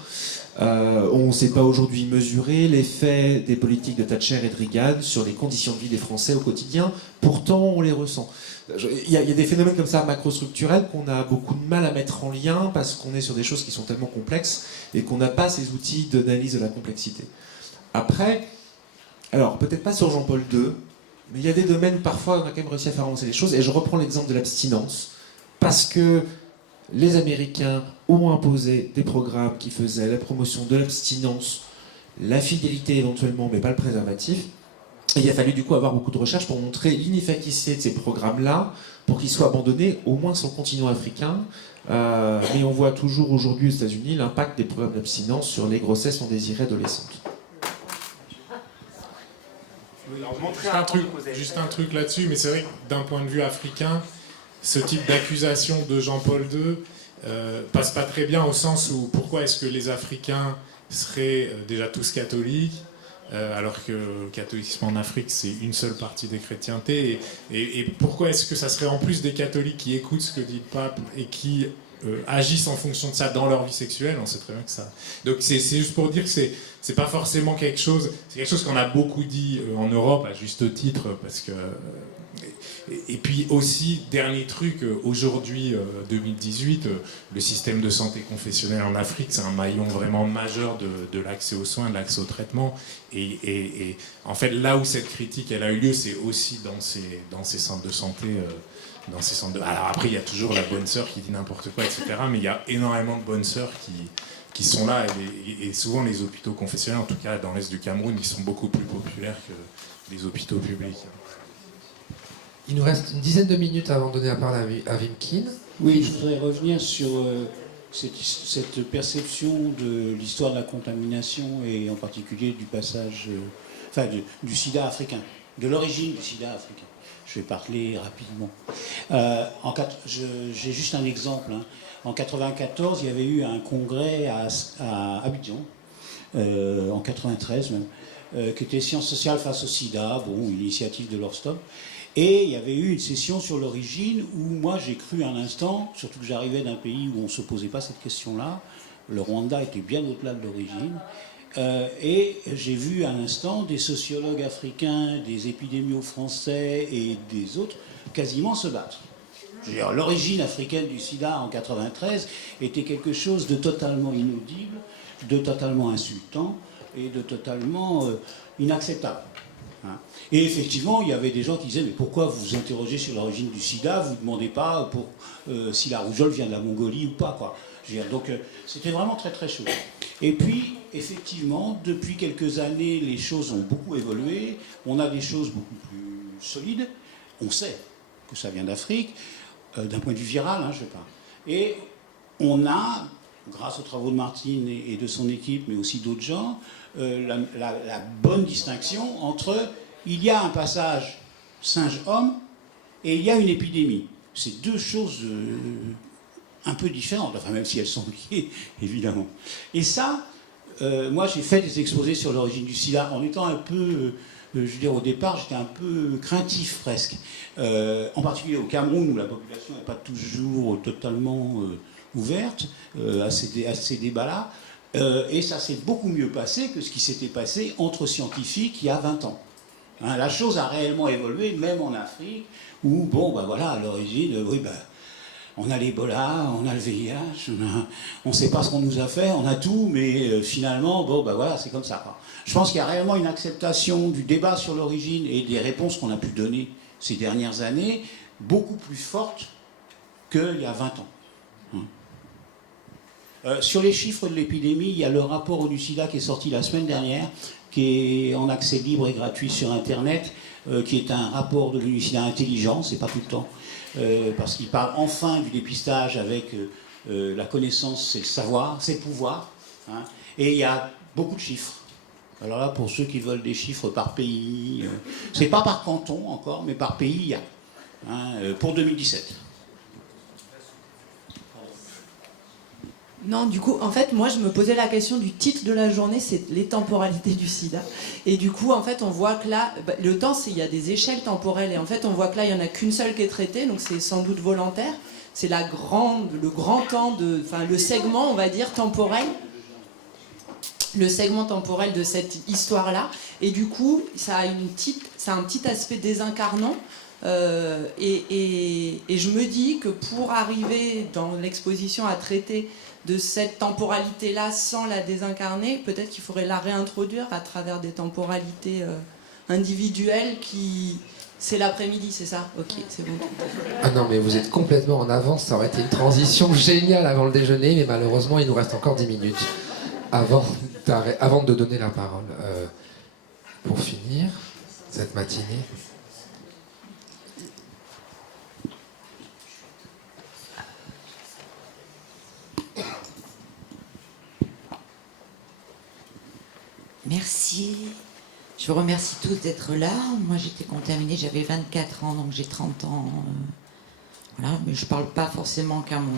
On ne sait pas aujourd'hui mesurer l'effet des politiques de Thatcher et de Reagan sur les conditions de vie des Français au quotidien. Pourtant, on les ressent. Il y a des phénomènes comme ça macrostructurels qu'on a beaucoup de mal à mettre en lien parce qu'on est sur des choses qui sont tellement complexes et qu'on n'a pas ces outils d'analyse de la complexité. Après, alors peut-être pas sur Jean-Paul II, mais il y a des domaines parfois où on a quand même réussi à faire avancer les choses, et je reprends l'exemple de l'abstinence, parce que les Américains ont imposé des programmes qui faisaient la promotion de l'abstinence, la fidélité éventuellement, mais pas le préservatif. Et il a fallu du coup avoir beaucoup de recherches pour montrer l'inefficacité de ces programmes-là, pour qu'ils soient abandonnés au moins sur le continent africain. Mais on voit toujours aujourd'hui aux États-Unis l'impact des programmes d'abstinence sur les grossesses non désirées adolescentes. Juste un truc là-dessus, mais c'est vrai que d'un point de vue africain, ce type d'accusation de Jean-Paul II passe pas très bien, au sens où pourquoi est-ce que les Africains seraient déjà tous catholiques, alors que le catholicisme en Afrique c'est une seule partie des chrétientés, et pourquoi est-ce que ça serait en plus des catholiques qui écoutent ce que dit le pape et qui agissent en fonction de ça dans leur vie sexuelle? On sait très bien que ça... Donc c'est juste pour dire que c'est pas forcément quelque chose... C'est quelque chose qu'on a beaucoup dit en Europe, à juste titre, parce que... Et puis aussi, dernier truc, aujourd'hui, 2018, le système de santé confessionnelle en Afrique, c'est un maillon vraiment majeur de l'accès aux soins, de l'accès au traitement. Et en fait, là où cette critique elle a eu lieu, c'est aussi dans ces centres de santé... Alors après, il y a toujours la bonne sœur qui dit n'importe quoi, etc. Mais il y a énormément de bonnes sœurs qui sont là. Et souvent, les hôpitaux confessionnels, en tout cas dans l'Est du Cameroun, ils sont beaucoup plus populaires que les hôpitaux publics. Il nous reste une dizaine de minutes avant de donner la parole à Wim Keen. Oui, je voudrais revenir sur cette perception de l'histoire de la contamination et en particulier du passage, du sida africain, de l'origine du sida africain. Je vais parler rapidement. J'ai juste un exemple. En 1994, il y avait eu un congrès à Abidjan, en 1993 même, qui était Sciences sociales face au sida, une initiative de l'Orstom. Et il y avait eu une session sur l'origine où moi j'ai cru un instant, surtout que j'arrivais d'un pays où on ne se posait pas cette question-là, le Rwanda était bien au-delà de l'origine, et j'ai vu un instant des sociologues africains, des épidémiologues français et des autres quasiment se battre. L'origine africaine du sida en 1993 était quelque chose de totalement inaudible, de totalement insultant et de totalement inacceptable. Et effectivement, il y avait des gens qui disaient « Mais pourquoi vous vous interrogez sur l'origine du sida? Vous ne demandez pas si la rougeole vient de la Mongolie ou pas. » quoi. Donc c'était vraiment très très chaud. Et puis, effectivement, depuis quelques années, les choses ont beaucoup évolué. On a des choses beaucoup plus solides. On sait que ça vient d'Afrique, d'un point de vue viral, je sais pas. Et on a, grâce aux travaux de Martine et de son équipe, mais aussi d'autres gens, la bonne distinction entre il y a un passage singe-homme et il y a une épidémie. C'est deux choses un peu différentes, enfin même si elles sont liées, évidemment. Et ça, moi j'ai fait des exposés sur l'origine du sida en étant un peu, je veux dire au départ, j'étais un peu craintif presque. En particulier au Cameroun où la population n'est pas toujours totalement ouverte à ces débats-là. Et ça s'est beaucoup mieux passé que ce qui s'était passé entre scientifiques il y a 20 ans. La chose a réellement évolué, même en Afrique, où, à l'origine, on a l'Ebola, on a le VIH, on ne sait pas ce qu'on nous a fait, on a tout, mais finalement, c'est comme ça. Quoi. Je pense qu'il y a réellement une acceptation du débat sur l'origine et des réponses qu'on a pu donner ces dernières années, beaucoup plus forte qu'il y a 20 ans. Sur les chiffres de l'épidémie, il y a le rapport ONU-SIDA qui est sorti la semaine dernière, qui est en accès libre et gratuit sur Internet, qui est un rapport de l'ONU-SIDA intelligent, c'est pas tout le temps, parce qu'il parle enfin du dépistage avec la connaissance, c'est le savoir, c'est le pouvoir, et il y a beaucoup de chiffres. Alors là, pour ceux qui veulent des chiffres par pays, c'est pas par canton encore, mais par pays, il y a. hein, pour 2017. Non, du coup, en fait, moi, je me posais la question du titre de la journée, c'est les temporalités du sida. Et du coup, en fait, on voit que là, le temps, il y a des échelles temporelles. Et en fait, on voit que là, il n'y en a qu'une seule qui est traitée, donc c'est sans doute volontaire. C'est le grand temps, le segment, on va dire, temporel. Le segment temporel de cette histoire-là. Et du coup, ça a un petit aspect désincarnant. Et je me dis que pour arriver dans l'exposition à traiter de cette temporalité-là sans la désincarner, peut-être qu'il faudrait la réintroduire à travers des temporalités individuelles qui... C'est l'après-midi, c'est ça? Ok, c'est bon. Ah non, mais vous êtes complètement en avance, ça aurait été une transition géniale avant le déjeuner, mais malheureusement, il nous reste encore 10 minutes avant de donner la parole. Pour finir cette matinée... Merci. Je vous remercie tous d'être là. Moi, j'étais contaminée, j'avais 24 ans, donc j'ai 30 ans. Voilà, mais je ne parle pas forcément qu'à mon...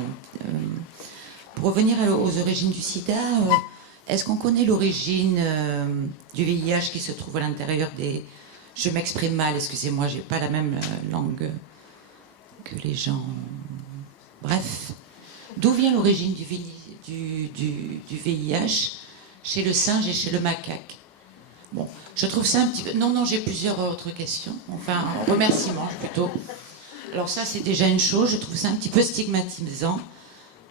Pour revenir aux origines du sida, est-ce qu'on connaît l'origine du VIH qui se trouve à l'intérieur des... Je m'exprime mal, excusez-moi, j'ai pas la même langue que les gens. Bref, d'où vient l'origine du VIH chez le singe et chez le macaque? Bon, je trouve ça un petit peu... Non, j'ai plusieurs autres questions. Enfin, remerciements plutôt. Alors ça, c'est déjà une chose. Je trouve ça un petit peu stigmatisant.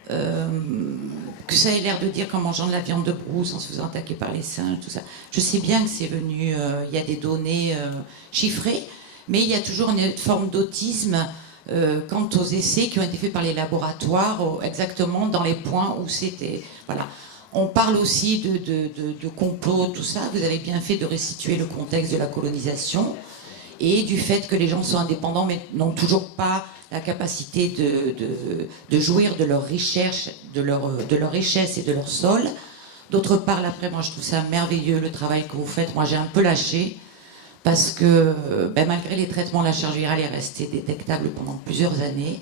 Que ça ait l'air de dire qu'en mangeant de la viande de brousse, en se faisant attaquer par les singes, tout ça. Je sais bien que c'est venu... Il y a des données chiffrées, mais il y a toujours une forme d'autisme quant aux essais qui ont été faits par les laboratoires, exactement dans les points où c'était... Voilà. On parle aussi de complot, tout ça. Vous avez bien fait de restituer le contexte de la colonisation et du fait que les gens sont indépendants mais n'ont toujours pas la capacité de jouir de leur richesse, de leur richesse et de leur sol. D'autre part, après, moi je trouve ça merveilleux le travail que vous faites. Moi j'ai un peu lâché parce que malgré les traitements, la charge virale est restée détectable pendant plusieurs années.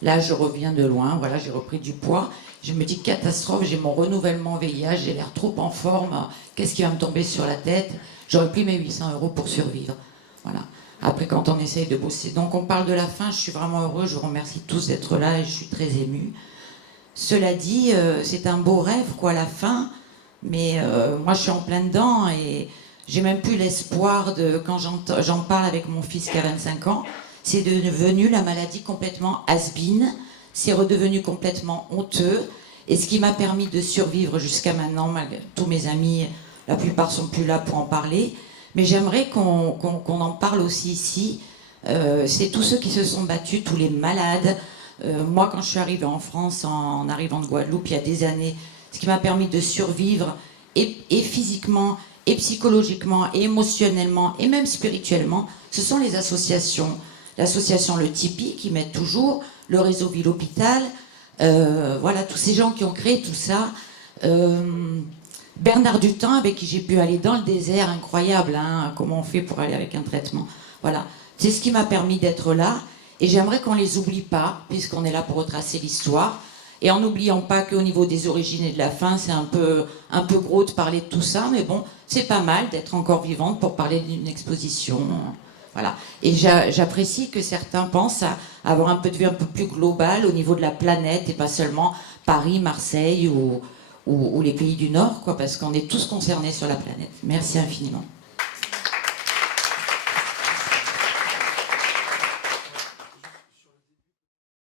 Là, je reviens de loin, voilà, j'ai repris du poids. Je me dis, catastrophe, j'ai mon renouvellement VIH, j'ai l'air trop en forme, qu'est-ce qui va me tomber sur la tête? J'aurais plus mes 800 € pour survivre. Voilà. Après, quand on essaye de bosser. Donc, on parle de la fin, je suis vraiment heureux, je vous remercie tous d'être là et je suis très émue. Cela dit, c'est un beau rêve, quoi, la fin, mais moi, je suis en plein dedans et j'ai même plus l'espoir de... Quand j'en parle avec mon fils qui a 25 ans, c'est devenu la maladie complètement has-been, c'est redevenu complètement honteux, et ce qui m'a permis de survivre jusqu'à maintenant, malgré tous mes amis, la plupart sont plus là pour en parler, mais j'aimerais qu'on en parle aussi ici. C'est tous ceux qui se sont battus, tous les malades. Moi, quand je suis arrivée en France, en arrivant de Guadeloupe, il y a des années, ce qui m'a permis de survivre, et physiquement, et psychologiquement, et émotionnellement, et même spirituellement, ce sont les associations. L'association Le Tipeee, qui m'aide toujours, le réseau Ville-Hôpital, voilà, tous ces gens qui ont créé tout ça. Bernard Dutin, avec qui j'ai pu aller dans le désert, incroyable, hein, comment on fait pour aller avec un traitement. Voilà, c'est ce qui m'a permis d'être là, et j'aimerais qu'on les oublie pas, puisqu'on est là pour retracer l'histoire, et en n'oubliant pas qu'au niveau des origines et de la fin, c'est un peu gros de parler de tout ça, mais bon, c'est pas mal d'être encore vivante pour parler d'une exposition. Voilà. Et j'apprécie que certains pensent à avoir un peu de vue un peu plus globale au niveau de la planète et pas seulement Paris, Marseille ou les pays du Nord, quoi, parce qu'on est tous concernés sur la planète. Merci infiniment.